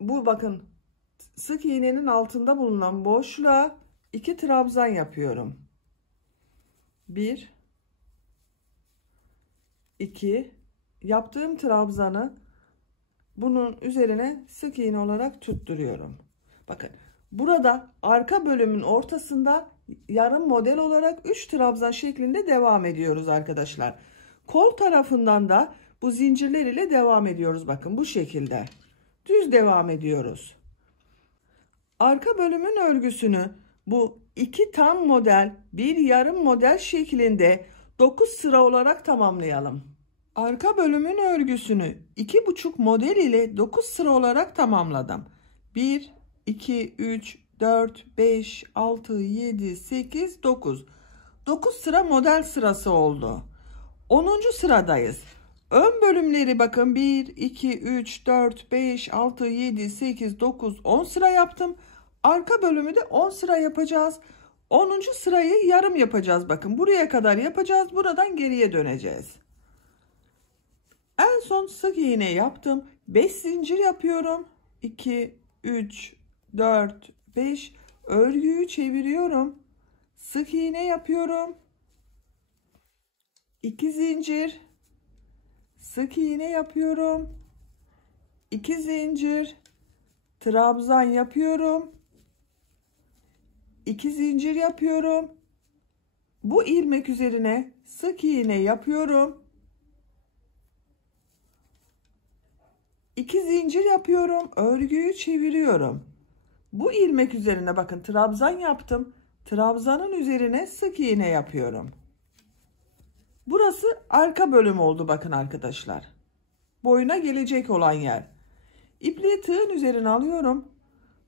Bu bakın sık iğnenin altında bulunan boşluğa 2 trabzan yapıyorum. 1 2 yaptığım trabzanı bunun üzerine sık iğne olarak tutturuyorum. Bakın burada arka bölümün ortasında yarım model olarak 3 trabzan şeklinde devam ediyoruz arkadaşlar. Kol tarafından da bu zincirler ile devam ediyoruz. Bakın bu şekilde düz devam ediyoruz. Arka bölümün örgüsünü bu 2 tam model, 1 yarım model şeklinde 9 sıra olarak tamamlayalım. Arka bölümün örgüsünü 2,5 model ile 9 sıra olarak tamamladım. 1 2 3 4 5 6 7 8 9. 9 sıra model sırası oldu. 10. sıradayız. Ön bölümleri bakın 1 2 3 4 5 6 7 8 9 10 sıra yaptım. Arka bölümü de 10 sıra yapacağız. 10. sırayı yarım yapacağız. Bakın buraya kadar yapacağız. Buradan geriye döneceğiz. En son sık iğne yaptım. 5 zincir yapıyorum. 2 3 4 5 örgüyü çeviriyorum. Sık iğne yapıyorum. 2 zincir, sık iğne yapıyorum. 2 zincir, trabzan yapıyorum. 2 zincir yapıyorum. Bu ilmek üzerine sık iğne yapıyorum. 2 zincir yapıyorum. Örgüyü çeviriyorum. Bu ilmek üzerine bakın trabzan yaptım. Trabzanın üzerine sık iğne yapıyorum. Burası arka bölüm oldu bakın arkadaşlar. Boyuna gelecek olan yer. İpliği tığın üzerine alıyorum.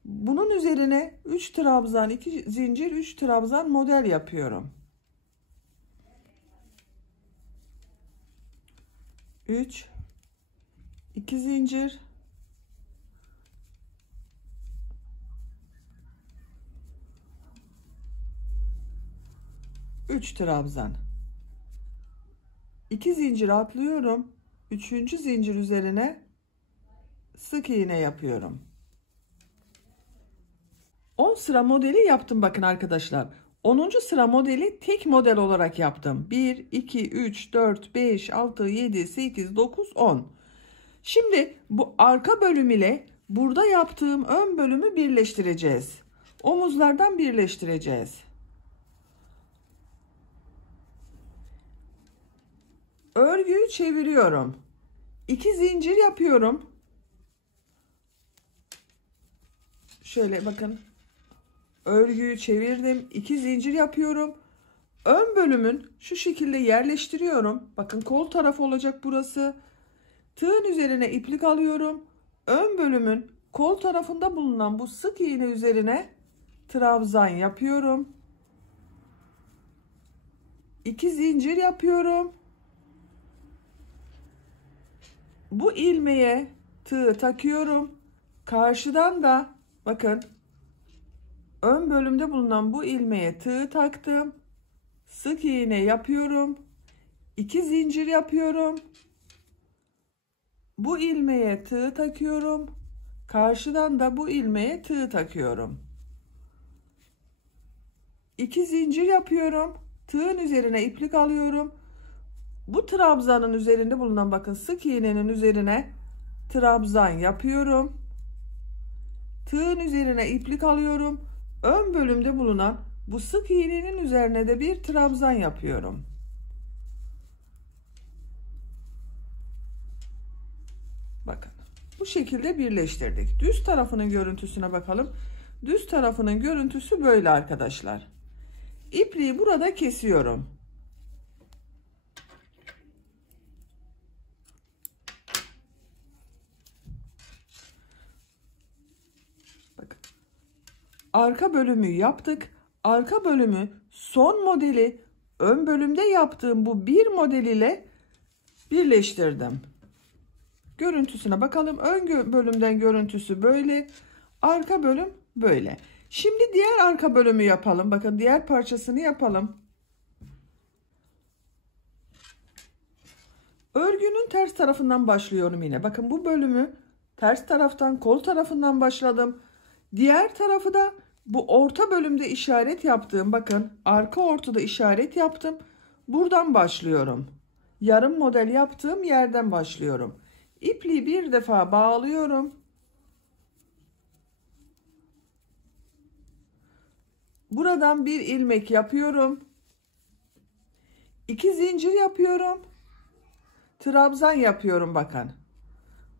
Bunun üzerine 3 trabzan, 2 zincir, 3 trabzan model yapıyorum. 3 2 zincir, 3 trabzan, 2 zincir atlıyorum. 3. zincir üzerine sık iğne yapıyorum. 10 sıra modeli yaptım bakın arkadaşlar. 10. sıra modeli tek model olarak yaptım. 1 2 3 4 5 6 7 8 9 10. Şimdi bu arka bölüm ile burada yaptığım ön bölümü birleştireceğiz. Omuzlardan birleştireceğiz. Örgüyü çeviriyorum. 2 zincir yapıyorum. Şöyle bakın. Örgüyü çevirdim. 2 zincir yapıyorum. Ön bölümün şu şekilde yerleştiriyorum. Bakın kol tarafı olacak burası. Tığın üzerine iplik alıyorum. Ön bölümün kol tarafında bulunan bu sık iğne üzerine trabzan yapıyorum. 2 zincir yapıyorum. Bu ilmeğe tığ takıyorum. Karşıdan da bakın ön bölümde bulunan bu ilmeğe tığ taktım. Sık iğne yapıyorum. 2 zincir yapıyorum. Bu ilmeğe tığ takıyorum. Karşıdan da bu ilmeğe tığ takıyorum. 2 zincir yapıyorum. Tığın üzerine iplik alıyorum. Bu trabzanın üzerinde bulunan bakın sık iğnenin üzerine trabzan yapıyorum. Tığın üzerine iplik alıyorum. ön bölümde bulunan bu sık iğnenin üzerine de bir trabzan yapıyorum. Bakın bu şekilde birleştirdik. Düz tarafının görüntüsüne bakalım. Düz tarafının görüntüsü böyle arkadaşlar. İpliği burada kesiyorum. Bakın. Arka bölümü yaptık. Arka bölümü son modeli ön bölümde yaptığım bu bir model ile birleştirdim. Görüntüsüne bakalım. Ön bölümden görüntüsü böyle. Arka bölüm böyle. Şimdi diğer arka bölümü yapalım. Bakın diğer parçasını yapalım. Örgünün ters tarafından başlıyorum yine. Bakın bu bölümü ters taraftan, kol tarafından başladım. Diğer tarafı da bu orta bölümde işaret yaptığım, bakın arka ortada işaret yaptım. Buradan başlıyorum. Yarım model yaptığım yerden başlıyorum. İpliği bir defa bağlıyorum. Buradan bir ilmek yapıyorum. 2 zincir yapıyorum. Trabzan yapıyorum bakın.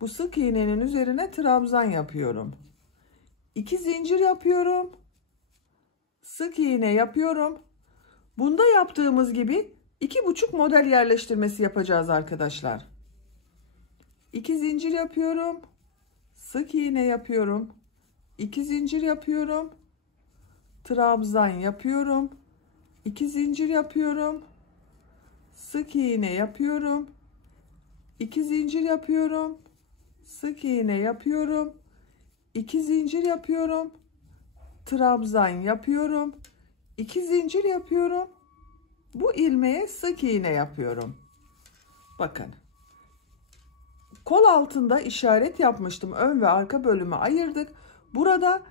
Bu sık iğnenin üzerine trabzan yapıyorum. 2 zincir yapıyorum. Sık iğne yapıyorum. Bunda yaptığımız gibi 2,5 model yerleştirmesi yapacağız arkadaşlar. 2 zincir yapıyorum. Sık iğne yapıyorum. 2 zincir yapıyorum. Trabzan yapıyorum. 2 zincir yapıyorum. Sık iğne yapıyorum. 2 zincir yapıyorum. Sık iğne yapıyorum. 2 zincir yapıyorum. Trabzan yapıyorum. 2 zincir yapıyorum. Bu ilmeğe sık iğne yapıyorum. Bakın. Kol altında işaret yapmıştım. Ön ve arka bölümü ayırdık. Burada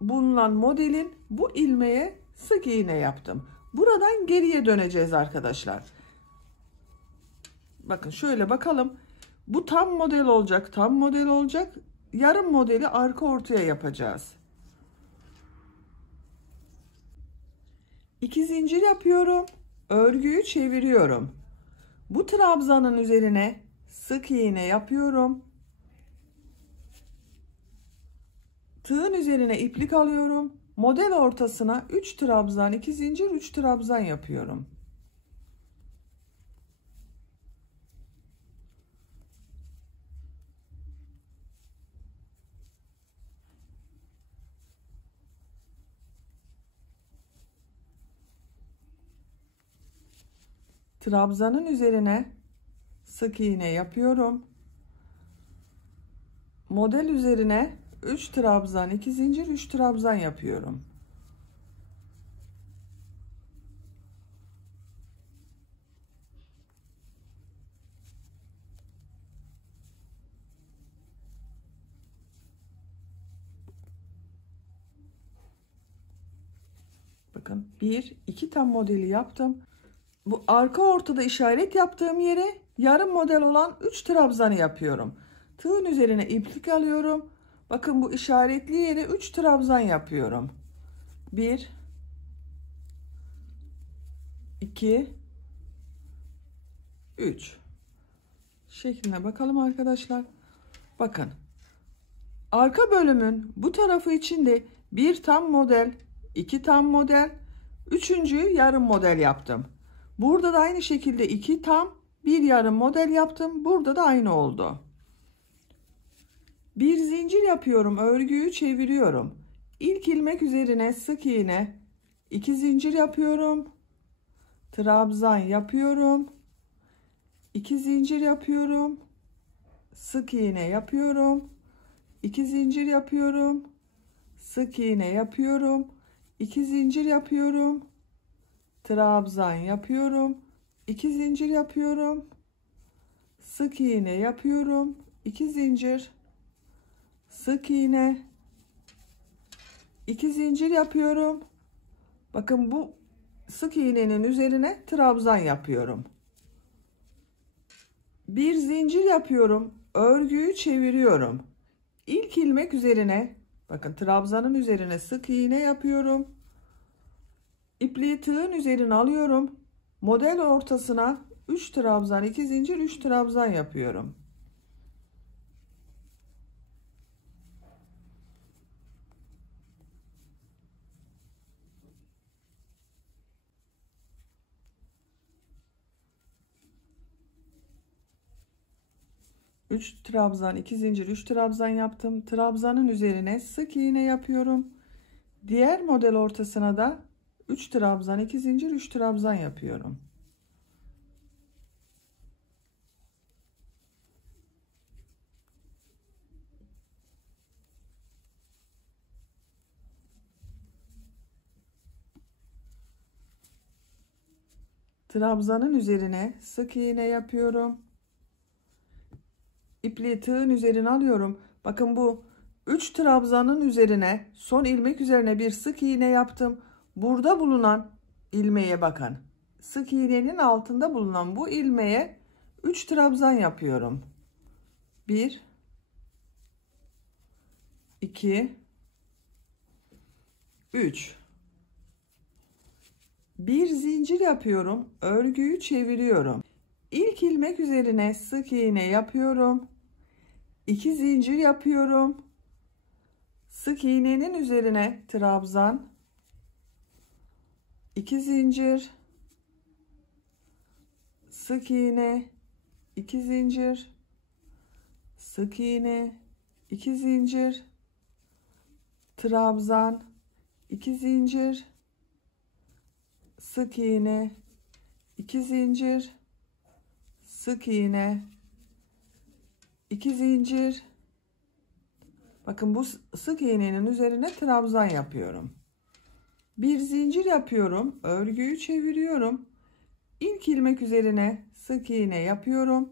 bulunan modelin bu ilmeğe sık iğne yaptım. Buradan geriye döneceğiz arkadaşlar. Bakın şöyle bakalım. Bu tam model olacak. Tam model olacak. Yarım modeli arka ortaya yapacağız. 2 zincir yapıyorum. Örgüyü çeviriyorum. Bu trabzanın üzerine sık iğne yapıyorum. Tığın üzerine iplik alıyorum. Model ortasına 3 trabzan, 2 zincir, 3 trabzan yapıyorum. Trabzanın üzerine sık iğne yapıyorum. Model üzerine 3 trabzan, 2 zincir, 3 trabzan yapıyorum. Bakın 1 2 tam modeli yaptım. Bu arka ortada işaret yaptığım yere yarım model olan 3 trabzanı yapıyorum. Tığın üzerine iplik alıyorum. Bakın bu işaretli yere 3 trabzan yapıyorum. 1 2 3 şekline bakalım arkadaşlar. Bakın. Arka bölümün bu tarafı için de bir tam model, 2 tam model, üçüncüyü yarım model yaptım. Burada da aynı şekilde 2 tam, bir yarım model yaptım. Burada da aynı oldu. Bir zincir yapıyorum, örgüyü çeviriyorum. İlk ilmek üzerine sık iğne, 2 zincir yapıyorum. Trabzan yapıyorum. 2 zincir yapıyorum. Sık iğne yapıyorum. 2 zincir yapıyorum. Sık iğne yapıyorum. 2 zincir yapıyorum. Trabzan yapıyorum. 2 zincir yapıyorum. Sık iğne yapıyorum. 2 zincir. Sık iğne. 2 zincir yapıyorum. Bakın bu sık iğnenin üzerine trabzan yapıyorum. Bir zincir yapıyorum. Örgüyü çeviriyorum. İlk ilmek üzerine Bakın trabzanın üzerine sık iğne yapıyorum. İpliği tığın üzerine alıyorum. Model ortasına 3 trabzan, 2 zincir, 3 trabzan yapıyorum. Üç trabzan, 2 zincir, 3 trabzan yaptım. Trabzanın üzerine sık iğne yapıyorum. Diğer model ortasına da 3 trabzan, 2 zincir, 3 trabzan yapıyorum. Trabzanın üzerine sık iğne yapıyorum. İpliği tığın üzerine alıyorum. Bakın bu 3 trabzanın üzerine son ilmek üzerine bir sık iğne yaptım. Burada bulunan ilmeğe bakın. Sık iğnenin altında bulunan bu ilmeğe 3 trabzan yapıyorum. 1 2 3 bir zincir yapıyorum. Örgüyü çeviriyorum. İlk ilmek üzerine sık iğne yapıyorum. 2 zincir yapıyorum. Sık iğnenin üzerine trabzan, 2 zincir, sık iğne, 2 zincir, sık iğne, 2 zincir, trabzan, 2 zincir, sık iğne, 2 zincir, sık iğne, 2 zincir. Bakın bu sık iğnenin üzerine trabzan yapıyorum. Bir zincir yapıyorum. Örgüyü çeviriyorum. İlk ilmek üzerine sık iğne yapıyorum.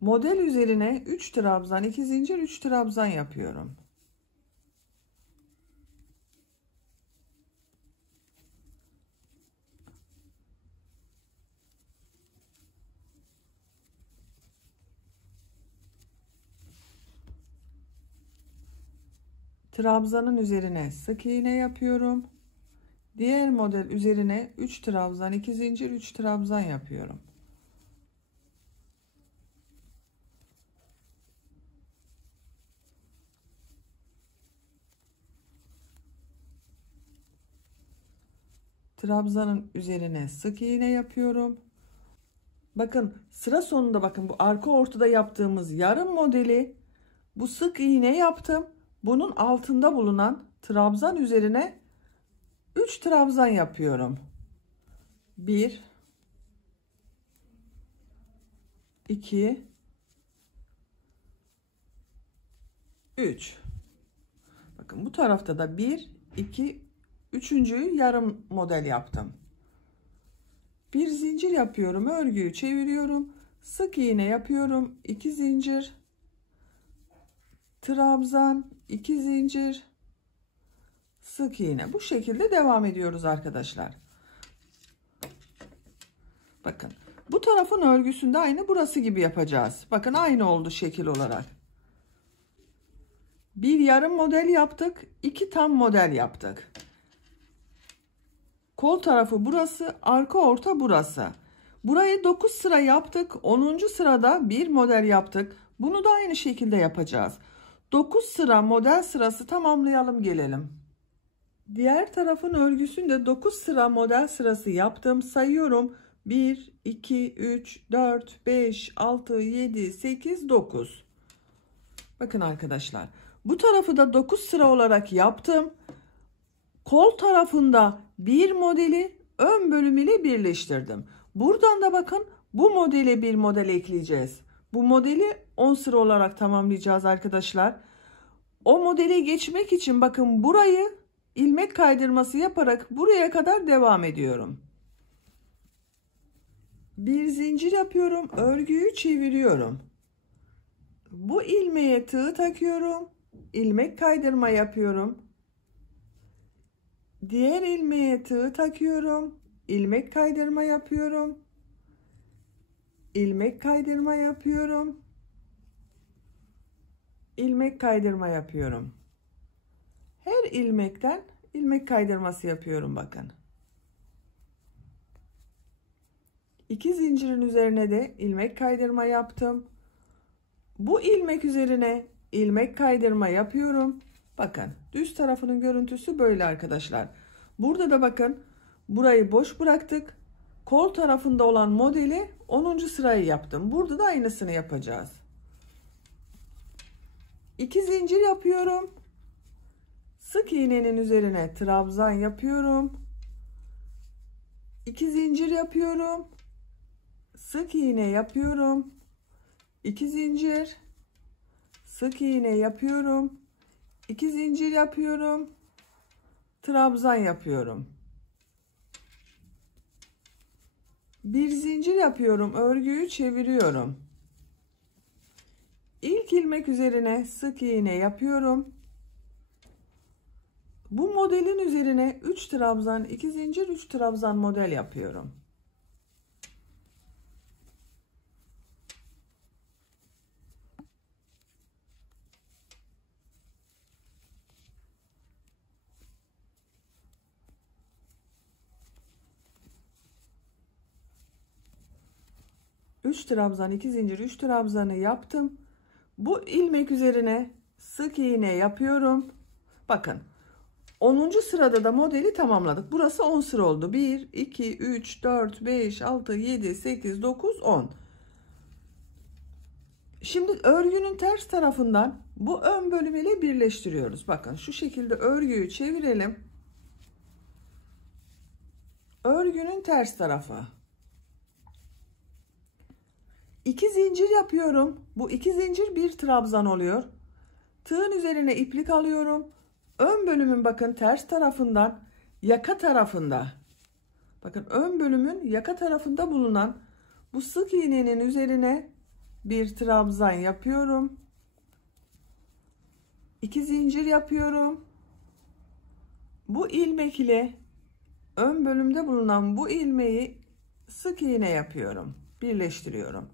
Model üzerine 3 trabzan, 2 zincir, 3 trabzan yapıyorum. Trabzanın üzerine sık iğne yapıyorum. Diğer model üzerine 3 trabzan, 2 zincir, 3 trabzan yapıyorum. Trabzanın üzerine sık iğne yapıyorum. Bakın sıra sonunda bakın bu arka ortada yaptığımız yarım modeli bu sık iğne yaptım. Bunun altında bulunan trabzan üzerine 3 trabzan yapıyorum. 1 2 3. Bakın bu tarafta da 1 2 üçüncüyü yarım model yaptım. Bir zincir yapıyorum, örgüyü çeviriyorum, sık iğne yapıyorum, 2 zincir, trabzan, 2 zincir, sık iğne. Bu şekilde devam ediyoruz arkadaşlar. Bakın bu tarafın örgüsünde aynı burası gibi yapacağız. Bakın aynı oldu şekil olarak. Bir yarım model yaptık, 2 tam model yaptık. Kol tarafı burası, arka orta burası. Burayı 9 sıra yaptık. 10. sırada bir model yaptık. Bunu da aynı şekilde yapacağız. 9 sıra model sırası tamamlayalım gelelim. Diğer tarafın örgüsünde 9 sıra model sırası yaptım. Sayıyorum. 1, 2, 3, 4, 5, 6, 7, 8, 9. Bakın arkadaşlar. Bu tarafı da 9 sıra olarak yaptım. Kol tarafında bir modeli ön bölüm ile birleştirdim. Buradan da bakın bu modele bir model ekleyeceğiz. Bu modeli 10 sıra olarak tamamlayacağız arkadaşlar. O modele geçmek için bakın burayı ilmek kaydırması yaparak buraya kadar devam ediyorum. Bir zincir yapıyorum, örgüyü çeviriyorum. Bu ilmeğe tığ takıyorum, ilmek kaydırma yapıyorum. Diğer ilmeğe tığ takıyorum, ilmek kaydırma yapıyorum. İlmek kaydırma yapıyorum. İlmek kaydırma yapıyorum. Her ilmekten ilmek kaydırması yapıyorum bakın. 2 zincirin üzerine de ilmek kaydırma yaptım. Bu ilmek üzerine ilmek kaydırma yapıyorum. Bakın düz tarafının görüntüsü böyle arkadaşlar. Burada da bakın burayı boş bıraktık. Kol tarafında olan modeli 10. sırayı yaptım. Burada da aynısını yapacağız. 2 zincir yapıyorum. Sık iğnenin üzerine trabzan yapıyorum. 2 zincir yapıyorum. Sık iğne yapıyorum. 2 zincir. Sık iğne yapıyorum. 2 zincir yapıyorum. Trabzan yapıyorum. Bir zincir yapıyorum. Örgüyü çeviriyorum. İlk ilmek üzerine sık iğne yapıyorum. Bu modelin üzerine 3 trabzan, 2 zincir, 3 trabzan model yapıyorum. Üç trabzan, 2 zincir, 3 trabzanı yaptım. Bu ilmek üzerine sık iğne yapıyorum. Bakın 10. sırada da modeli tamamladık. Burası 10 sıra oldu. 1, 2, 3, 4, 5, 6, 7, 8, 9, 10. Şimdi örgünün ters tarafından bu ön bölümüyle birleştiriyoruz. Bakın şu şekilde örgüyü çevirelim. Örgünün ters tarafı. 2 zincir yapıyorum. Bu 2 zincir bir trabzan oluyor. Tığın üzerine iplik alıyorum. Ön bölümün bakın ters tarafından yaka tarafında. Bakın ön bölümün yaka tarafında bulunan bu sık iğnenin üzerine bir trabzan yapıyorum. 2 zincir yapıyorum. Bu ilmek ile ön bölümde bulunan bu ilmeği sık iğne yapıyorum. Birleştiriyorum.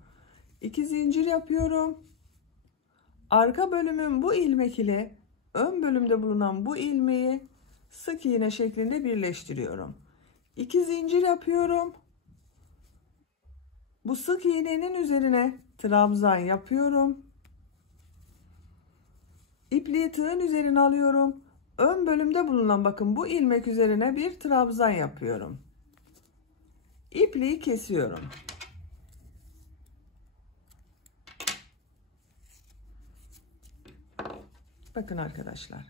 2 zincir yapıyorum. Arka bölümün bu ilmek ile ön bölümde bulunan bu ilmeği sık iğne şeklinde birleştiriyorum. 2 zincir yapıyorum. Bu sık iğnenin üzerine trabzan yapıyorum. İpliği tığın üzerine alıyorum. Ön bölümde bulunan bakın bu ilmek üzerine bir trabzan yapıyorum. İpliği kesiyorum. Bakın arkadaşlar.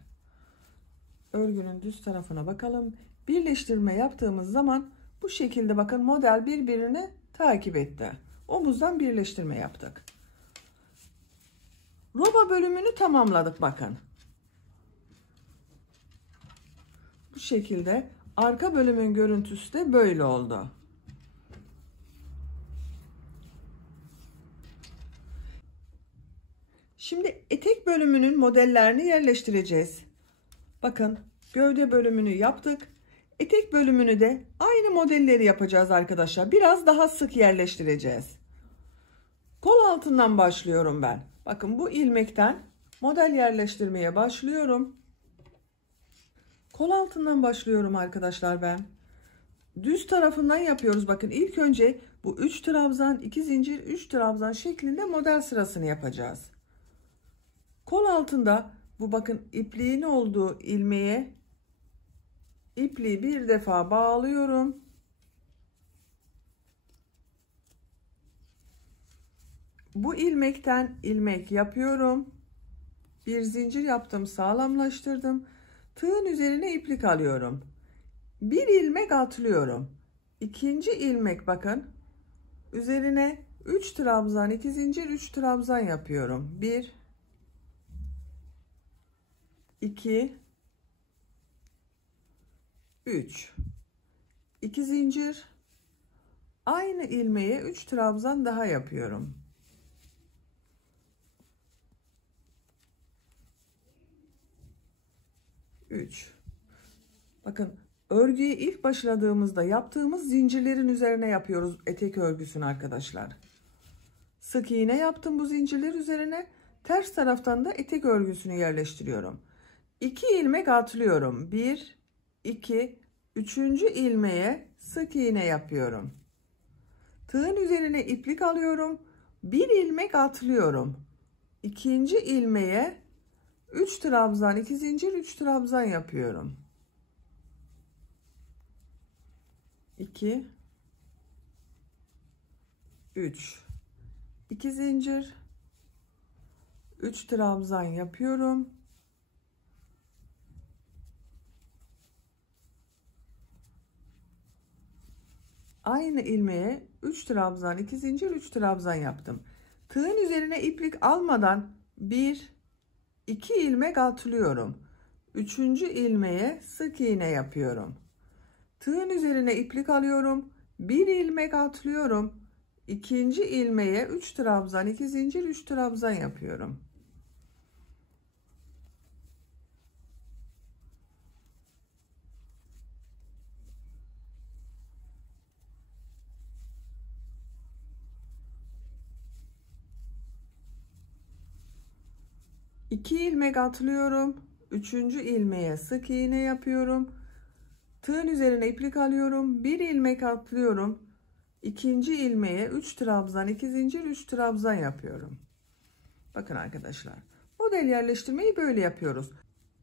Örgünün düz tarafına bakalım. Birleştirme yaptığımız zaman bu şekilde bakın model birbirini takip etti. Omuzdan birleştirme yaptık. Roba bölümünü tamamladık bakın. Bu şekilde arka bölümün görüntüsü de böyle oldu. Şimdi etek bölümünün modellerini yerleştireceğiz. Bakın gövde bölümünü yaptık. Etek bölümünü de aynı modelleri yapacağız arkadaşlar. Biraz daha sık yerleştireceğiz. Kol altından başlıyorum ben. Bakın bu ilmekten model yerleştirmeye başlıyorum. Kol altından başlıyorum arkadaşlar ben. Düz tarafından yapıyoruz. Bakın ilk önce bu 3 trabzan, 2 zincir, 3 trabzan şeklinde model sırasını yapacağız. Kol altında bu bakın ipliğin olduğu ilmeğe ipliği bir defa bağlıyorum. Bu ilmekten ilmek yapıyorum. Bir zincir yaptım, sağlamlaştırdım. Tığın üzerine iplik alıyorum. Bir ilmek atlıyorum. İkinci ilmek bakın. Üzerine 3 trabzan, 2 zincir, 3 trabzan yapıyorum. 1 2 3 2 zincir. Aynı ilmeğe 3 trabzan daha yapıyorum. 3. Bakın örgüye ilk başladığımızda yaptığımız zincirlerin üzerine yapıyoruz etek örgüsünü arkadaşlar. Sık iğne yaptım bu zincirler üzerine. Ters taraftan da etek örgüsünü yerleştiriyorum. 2 ilmek atlıyorum. 1, 2, 3. ilmeğe sık iğne yapıyorum. Tığın üzerine iplik alıyorum. 1 ilmek atlıyorum. 2. ilmeğe 3 trabzan, 2 zincir, 3 trabzan yapıyorum. 2, 3, 2 zincir, 3 trabzan yapıyorum. Aynı ilmeğe 3 trabzan, 2 zincir, 3 trabzan yaptım. Tığın üzerine iplik almadan 1, 2 ilmek atlıyorum. 3. ilmeğe sık iğne yapıyorum. Tığın üzerine iplik alıyorum. 1 ilmek atlıyorum. 2. ilmeğe 3 trabzan, 2 zincir, 3 trabzan yapıyorum. İki ilmek atlıyorum. 3. ilmeğe sık iğne yapıyorum. Tığın üzerine iplik alıyorum. 1 ilmek atlıyorum. 2. ilmeğe 3 trabzan, 2 zincir, 3 trabzan yapıyorum. Bakın arkadaşlar, model yerleştirmeyi böyle yapıyoruz.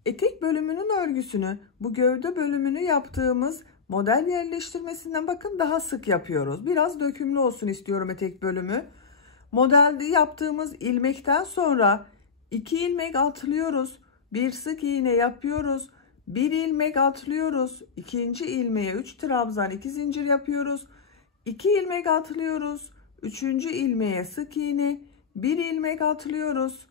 Etek bölümünün örgüsünü, bu gövde bölümünü yaptığımız model yerleştirmesinden bakın daha sık yapıyoruz. Biraz dökümlü olsun istiyorum etek bölümü. Modelde yaptığımız ilmekten sonra 2 ilmek atlıyoruz. Bir sık iğne yapıyoruz. 1 ilmek atlıyoruz. 2. ilmeğe 3 trabzan, 2 zincir yapıyoruz. 2 ilmek atlıyoruz. 3. ilmeğe sık iğne, 1 ilmek atlıyoruz.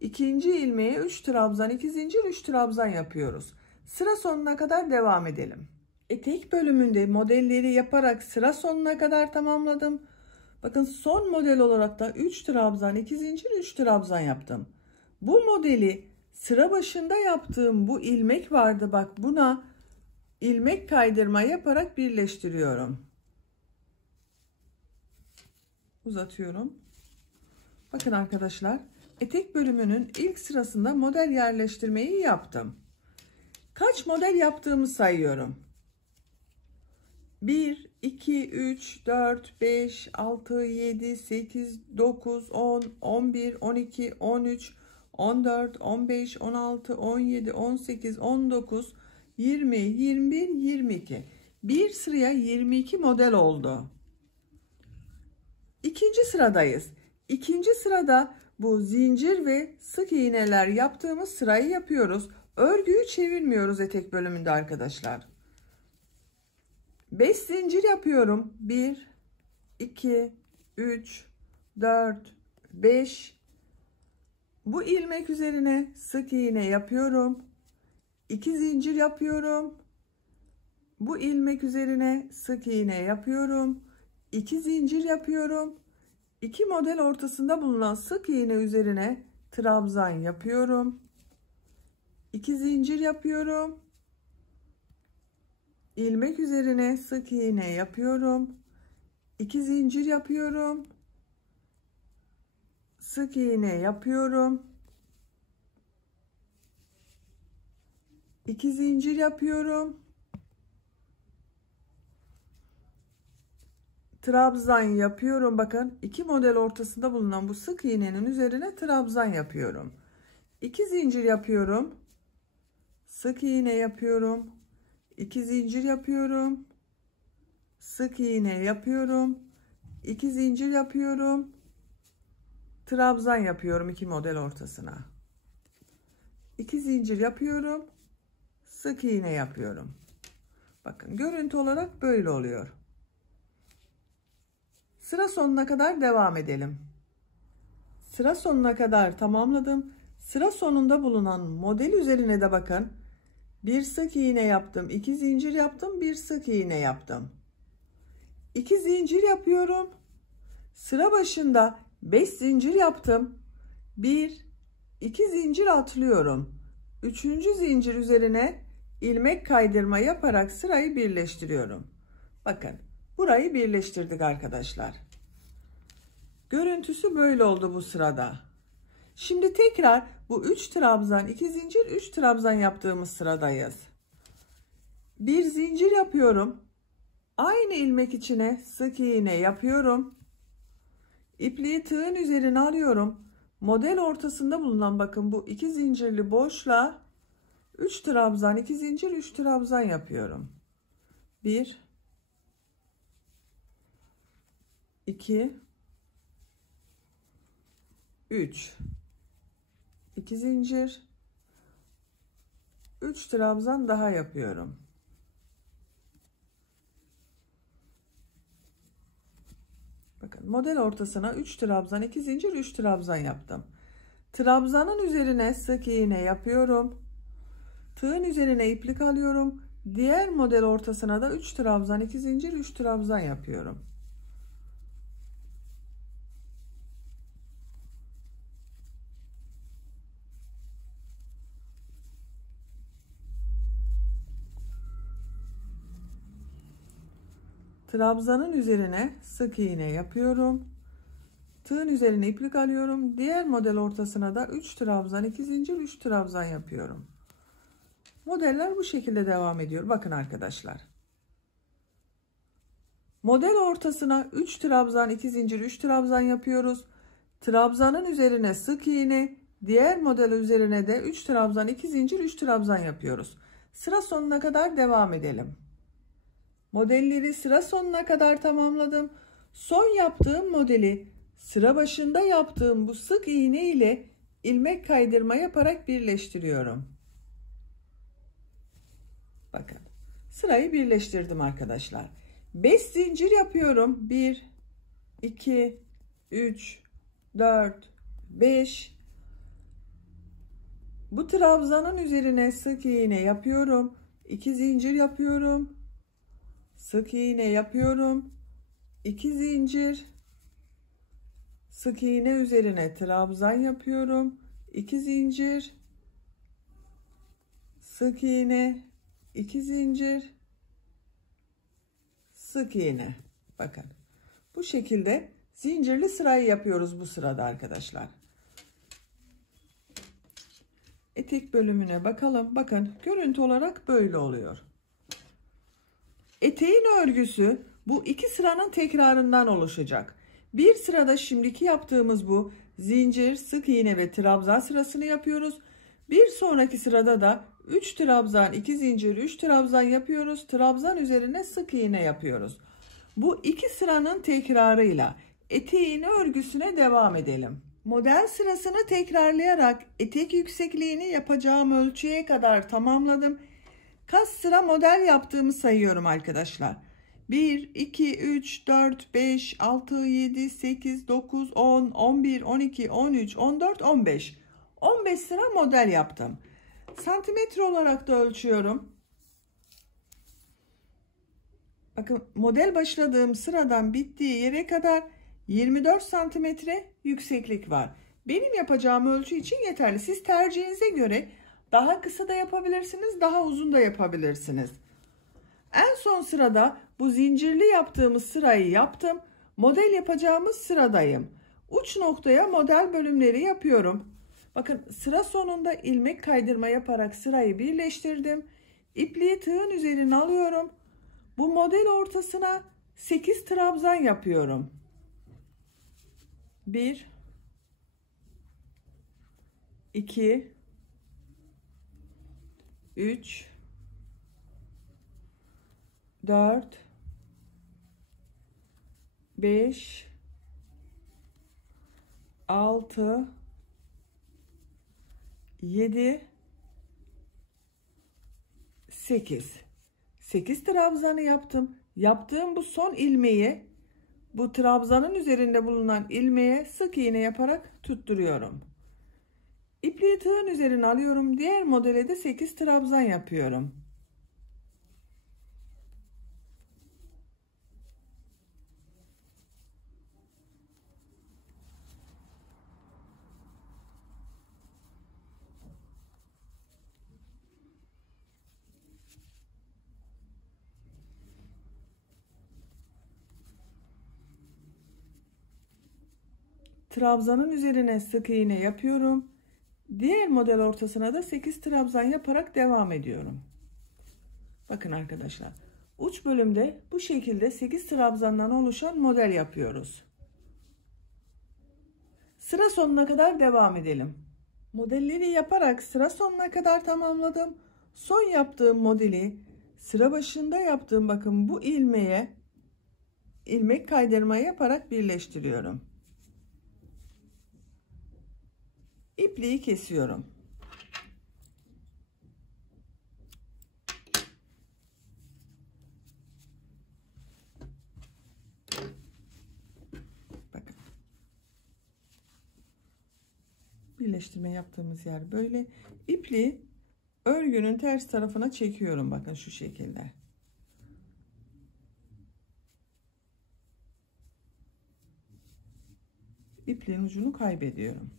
2. ilmeğe 3 trabzan, 2 zincir, 3 trabzan yapıyoruz. Sıra sonuna kadar devam edelim. Etek bölümünde modelleri yaparak sıra sonuna kadar tamamladım. Bakın son model olarak da 3 trabzan, 2 zincir, 3 trabzan yaptım. Bu modeli sıra başında yaptığım bu ilmek vardı. Bak, buna ilmek kaydırma yaparak birleştiriyorum. Uzatıyorum. Bakın arkadaşlar, etek bölümünün ilk sırasında model yerleştirmeyi yaptım. Kaç model yaptığımı sayıyorum. 1, 2, 3, 4, 5, 6, 7, 8, 9, 10, 11, 12, 13, 14, 15, 16, 17, 18, 19, 20, 21, 22. Bir sıraya 22 model oldu. İkinci sıradayız. İkinci sırada bu zincir ve sık iğneler yaptığımız sırayı yapıyoruz. Örgüyü çevirmiyoruz etek bölümünde arkadaşlar. 5 zincir yapıyorum. 1, 2, 3, 4, 5. Bu ilmek üzerine sık iğne yapıyorum. 2 zincir yapıyorum. Bu ilmek üzerine sık iğne yapıyorum. 2 zincir yapıyorum. 2 model ortasında bulunan sık iğne üzerine trabzan yapıyorum. 2 zincir yapıyorum. İlmek üzerine sık iğne yapıyorum. 2 zincir yapıyorum. Sık iğne yapıyorum. 2 zincir yapıyorum. Trabzan yapıyorum. Bakın, 2 model ortasında bulunan bu sık iğnenin üzerine trabzan yapıyorum. 2 zincir yapıyorum. Sık iğne yapıyorum. 2 zincir yapıyorum. Sık iğne yapıyorum. 2 zincir yapıyorum. Trabzan yapıyorum 2 model ortasına. 2 zincir yapıyorum. Sık iğne yapıyorum. Bakın, görüntü olarak böyle oluyor. Sıra sonuna kadar devam edelim. Sıra sonuna kadar tamamladım. Sıra sonunda bulunan model üzerine de bakın. Bir sık iğne yaptım, 2 zincir yaptım, bir sık iğne yaptım. 2 zincir yapıyorum. Sıra başında 5 zincir yaptım. 1, 2 zincir atlıyorum. 3. zincir üzerine ilmek kaydırma yaparak sırayı birleştiriyorum. Bakın, burayı birleştirdik arkadaşlar. Görüntüsü böyle oldu bu sırada. Şimdi tekrar bu 3 trabzan, 2 zincir, 3 trabzan yaptığımız sıradayız. Bir zincir yapıyorum. Aynı ilmek içine sık iğne yapıyorum. İpliği tığın üzerine alıyorum. Model ortasında bulunan bakın bu 2 zincirli boşluğa 3 trabzan, 2 zincir, 3 trabzan yapıyorum. 1 2 3 2 zincir, 3 trabzan daha yapıyorum. Bakın model ortasına 3 trabzan, 2 zincir, 3 trabzan yaptım. Trabzanın üzerine sık iğne yapıyorum. Tığın üzerine iplik alıyorum. Diğer model ortasına da 3 trabzan, 2 zincir, 3 trabzan yapıyorum. Trabzanın üzerine sık iğne yapıyorum. Tığın üzerine iplik alıyorum. Diğer model ortasına da 3 trabzan, 2 zincir, 3 trabzan yapıyorum. Modeller bu şekilde devam ediyor. Bakın arkadaşlar. Model ortasına 3 trabzan, 2 zincir, 3 trabzan yapıyoruz. Trabzanın üzerine sık iğne, diğer model üzerine de 3 trabzan, 2 zincir, 3 trabzan yapıyoruz. Sıra sonuna kadar devam edelim. Modelleri sıra sonuna kadar tamamladım. Son yaptığım modeli sıra başında yaptığım bu sık iğne ile ilmek kaydırma yaparak birleştiriyorum. Bakın sırayı birleştirdim arkadaşlar. 5 zincir yapıyorum. 1 2 3 4 5. Bu trabzanın üzerine sık iğne yapıyorum. 2 zincir yapıyorum. Sık iğne yapıyorum. 2 zincir. Sık iğne üzerine trabzan yapıyorum. 2 zincir. Sık iğne, 2 zincir. Sık iğne. Bakın. Bu şekilde zincirli sırayı yapıyoruz bu sırada arkadaşlar. Etek bölümüne bakalım. Bakın görüntü olarak böyle oluyor. Eteğin örgüsü bu iki sıranın tekrarından oluşacak. Bir sırada şimdiki yaptığımız bu zincir, sık iğne ve trabzan sırasını yapıyoruz. Bir sonraki sırada da 3 trabzan, 2 zincir, 3 trabzan yapıyoruz. Trabzan üzerine sık iğne yapıyoruz. Bu iki sıranın tekrarıyla eteğin örgüsüne devam edelim. Model sırasını tekrarlayarak etek yüksekliğini yapacağım ölçüye kadar tamamladım. Kaç sıra model yaptığımı sayıyorum arkadaşlar. 1, 2, 3, 4, 5, 6, 7, 8, 9, 10, 11, 12, 13, 14, 15. 15 sıra model yaptım. Santimetre olarak da ölçüyorum. Bakın model başladığım sıradan bittiği yere kadar 24 santimetre yükseklik var. Benim yapacağım ölçü için yeterli. Siz tercihinize göre daha kısa da yapabilirsiniz, daha uzun da yapabilirsiniz. En son sırada bu zincirli yaptığımız sırayı yaptım. Model yapacağımız sıradayım. Uç noktaya model bölümleri yapıyorum. Bakın sıra sonunda ilmek kaydırma yaparak sırayı birleştirdim. İpliği tığın üzerine alıyorum. Bu model ortasına 8 trabzan yapıyorum. 1 2 3 4 5 6 7 8. 8 trabzanı yaptım. Yaptığım bu son ilmeği bu trabzanın üzerinde bulunan ilmeğe sık iğne yaparak tutturuyorum. İpliği tığın üzerine alıyorum. Diğer modele de 8 trabzan yapıyorum. trabzanın üzerine sık iğne yapıyorum. Diğer model ortasına da 8 trabzan yaparak devam ediyorum. Bakın arkadaşlar, uç bölümde bu şekilde 8 trabzandan oluşan model yapıyoruz. Sıra sonuna kadar devam edelim. Modelleri yaparak sıra sonuna kadar tamamladım. Son yaptığım modeli sıra başında yaptığım, bakın bu ilmeğe ilmek kaydırma yaparak birleştiriyorum. İpliği kesiyorum. Bakın. Birleştirme yaptığımız yer böyle. İpliği örgünün ters tarafına çekiyorum. Bakın şu şekilde. İpliğin ucunu kaybediyorum.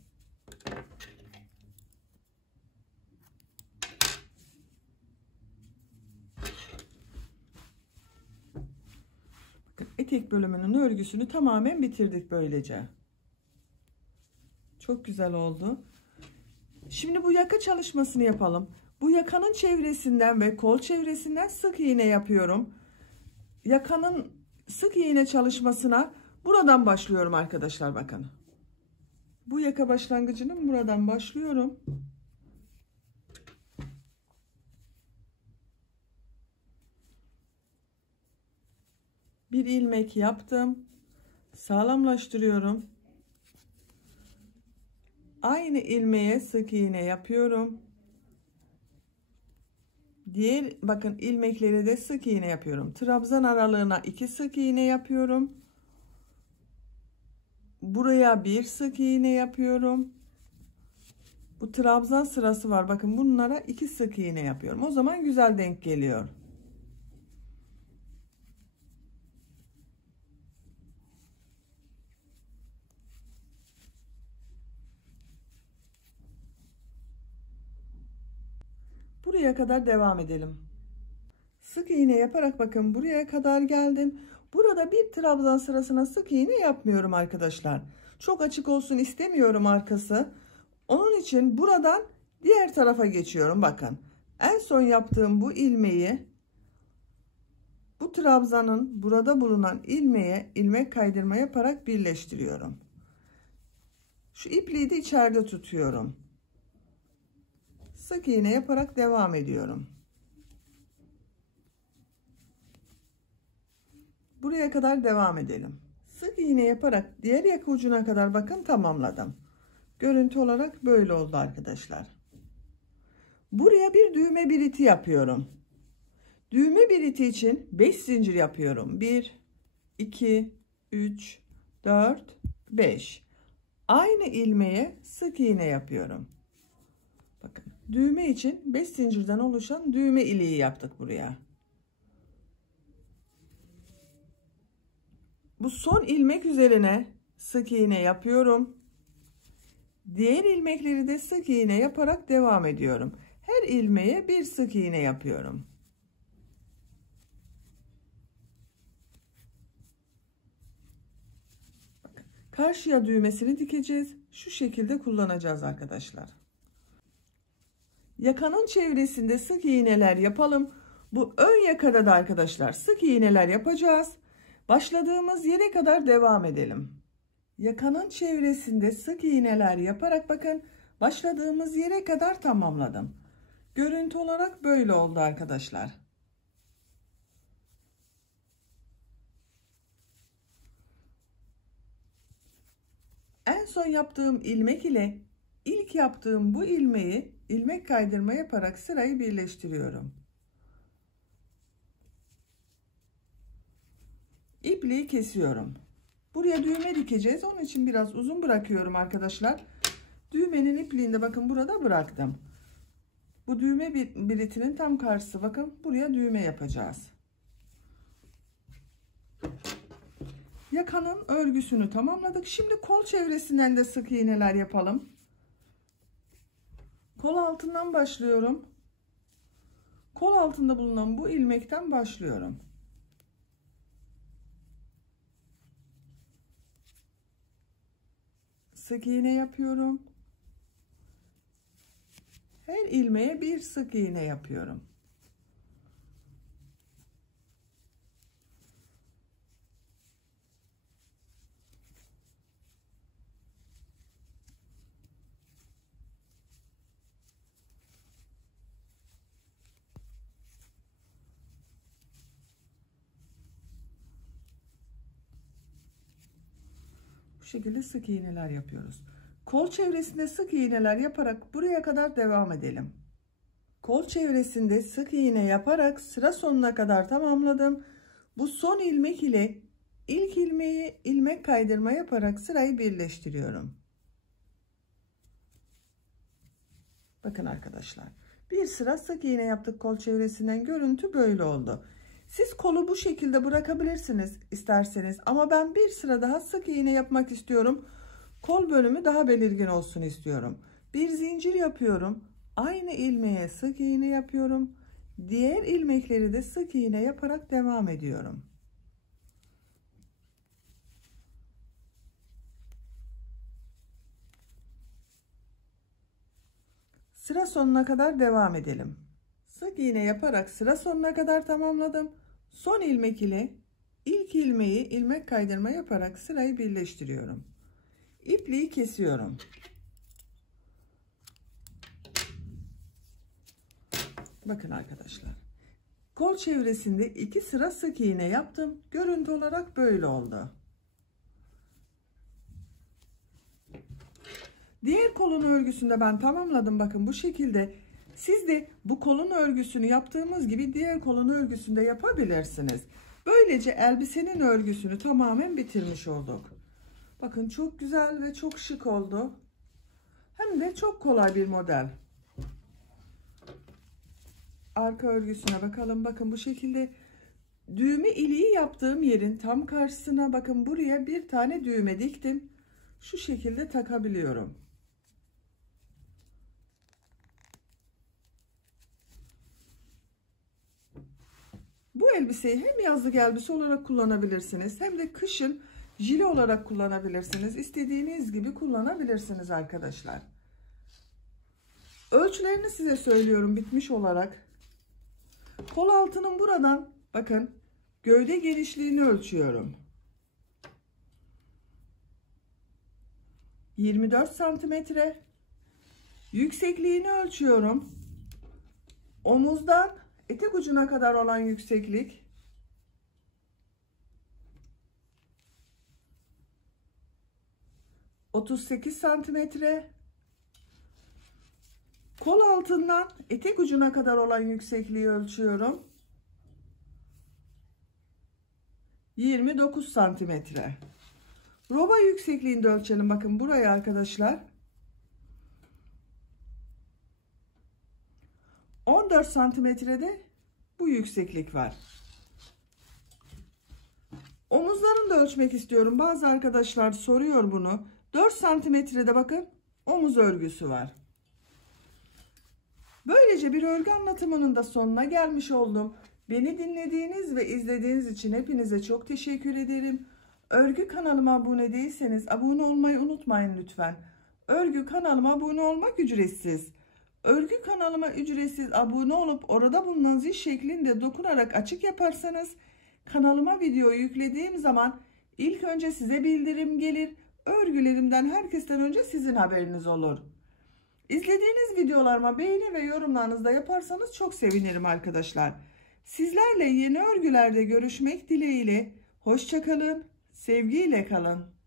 Bakın, etek bölümünün örgüsünü tamamen bitirdik böylece. Çok güzel oldu. Şimdi bu yaka çalışmasını yapalım. Bu yakanın çevresinden ve kol çevresinden sık iğne yapıyorum. Yakanın sık iğne çalışmasına buradan başlıyorum arkadaşlar, bakın. Bu yaka başlangıcının buradan başlıyorum. Bir ilmek yaptım. Sağlamlaştırıyorum. Aynı ilmeğe sık iğne yapıyorum. Diğer, bakın, ilmekleri de sık iğne yapıyorum. Trabzan aralığına 2 sık iğne yapıyorum. Buraya bir sık iğne yapıyorum. Bu trabzan sırası var. Bakın, bunlara 2 sık iğne yapıyorum. O zaman güzel denk geliyor. Buraya kadar devam edelim. Sık iğne yaparak, bakın, buraya kadar geldim. Burada bir trabzan sırasına sık iğne yapmıyorum arkadaşlar. Çok açık olsun istemiyorum arkası. Onun için buradan diğer tarafa geçiyorum. Bakın, en son yaptığım bu ilmeği bu trabzanın burada bulunan ilmeğe ilmek kaydırma yaparak birleştiriyorum. Şu ipliği de içeride tutuyorum. Sık iğne yaparak devam ediyorum. Buraya kadar devam edelim. Sık iğne yaparak diğer yaka ucuna kadar, bakın, tamamladım. Görüntü olarak böyle oldu arkadaşlar. Buraya bir düğme biriti yapıyorum. Düğme biriti için 5 zincir yapıyorum. 1, 2, 3, 4, 5. Aynı ilmeğe sık iğne yapıyorum. Bakın, düğme için 5 zincirden oluşan düğme iliği yaptık buraya. Bu son ilmek üzerine sık iğne yapıyorum. Diğer ilmekleri de sık iğne yaparak devam ediyorum. Her ilmeğe bir sık iğne yapıyorum. Bakın, karşıya düğmesini dikeceğiz. Şu şekilde kullanacağız arkadaşlar. Yakanın çevresinde sık iğneler yapalım. Bu ön yakada da arkadaşlar sık iğneler yapacağız. Başladığımız yere kadar devam edelim. Yakanın çevresinde sık iğneler yaparak, bakın, başladığımız yere kadar tamamladım. Görüntü olarak böyle oldu arkadaşlar. En son yaptığım ilmek ile ilk yaptığım bu ilmeği ilmek kaydırma yaparak sırayı birleştiriyorum. İpliği kesiyorum. Buraya düğme dikeceğiz. Onun için biraz uzun bırakıyorum arkadaşlar. Düğmenin ipliğini de, bakın, burada bıraktım. Bu düğme biritinin tam karşısı. Bakın, buraya düğme yapacağız. Yakanın örgüsünü tamamladık. Şimdi kol çevresinden de sık iğneler yapalım. Kol altından başlıyorum. Kol altında bulunan bu ilmekten başlıyorum. sık iğne yapıyorum. Her ilmeğe bir sık iğne yapıyorum. Bu şekilde sık iğneler yapıyoruz. Kol çevresinde sık iğneler yaparak buraya kadar devam edelim. Kol çevresinde sık iğne yaparak sıra sonuna kadar tamamladım. Bu son ilmek ile ilk ilmeği ilmek kaydırma yaparak sırayı birleştiriyorum. Bakın arkadaşlar, bir sıra sık iğne yaptık kol çevresinden, görüntü böyle oldu. Siz kolu bu şekilde bırakabilirsiniz isterseniz, ama ben bir sıra daha sık iğne yapmak istiyorum. Kol bölümü daha belirgin olsun istiyorum. Bir zincir yapıyorum. Aynı ilmeğe sık iğne yapıyorum. Diğer ilmekleri de sık iğne yaparak devam ediyorum. Sıra sonuna kadar devam edelim. Sık iğne yaparak sıra sonuna kadar tamamladım. Son ilmek ile ilk ilmeği ilmek kaydırma yaparak sırayı birleştiriyorum. İpliği kesiyorum. Bakın arkadaşlar, kol çevresinde 2 sıra sık iğne yaptım. Görüntü olarak böyle oldu. Diğer kolun örgüsünde ben tamamladım. Bakın bu şekilde. Siz de bu kolun örgüsünü yaptığımız gibi diğer kolun örgüsünde yapabilirsiniz. Böylece elbisenin örgüsünü tamamen bitirmiş olduk. Bakın çok güzel ve çok şık oldu. Hem de çok kolay bir model. Arka örgüsüne bakalım. Bakın bu şekilde düğme iliği yaptığım yerin tam karşısına, bakın buraya bir tane düğme diktim. Şu şekilde takabiliyorum. Bu elbiseyi hem yazlık elbise olarak kullanabilirsiniz, hem de kışın jile olarak kullanabilirsiniz. İstediğiniz gibi kullanabilirsiniz arkadaşlar. Ölçülerini size söylüyorum bitmiş olarak. Kol altının buradan bakın gövde genişliğini ölçüyorum. 24 santimetre. Yüksekliğini ölçüyorum. Omuzdan etek ucuna kadar olan yükseklik 38 santimetre. Kol altından etek ucuna kadar olan yüksekliği ölçüyorum. 29 santimetre. Roba yüksekliğini de ölçelim. Bakın buraya arkadaşlar. 14 santimetrede bu yükseklik var. Omuzlarını da ölçmek istiyorum. Bazı arkadaşlar soruyor bunu. 4 santimetrede bakın omuz örgüsü var. Böylece bir örgü anlatımının da sonuna gelmiş oldum. Beni dinlediğiniz ve izlediğiniz için hepinize çok teşekkür ederim. Örgü kanalıma abone değilseniz abone olmayı unutmayın lütfen. Örgü kanalıma abone olmak ücretsiz. Örgü kanalıma ücretsiz abone olup orada bulunan zil şeklinde dokunarak açık yaparsanız kanalıma video yüklediğim zaman ilk önce size bildirim gelir. Örgülerimden herkesten önce sizin haberiniz olur. İzlediğiniz videolarıma beğeni ve yorumlarınızı da yaparsanız çok sevinirim arkadaşlar. Sizlerle yeni örgülerde görüşmek dileğiyle. Hoşça kalın, sevgiyle kalın.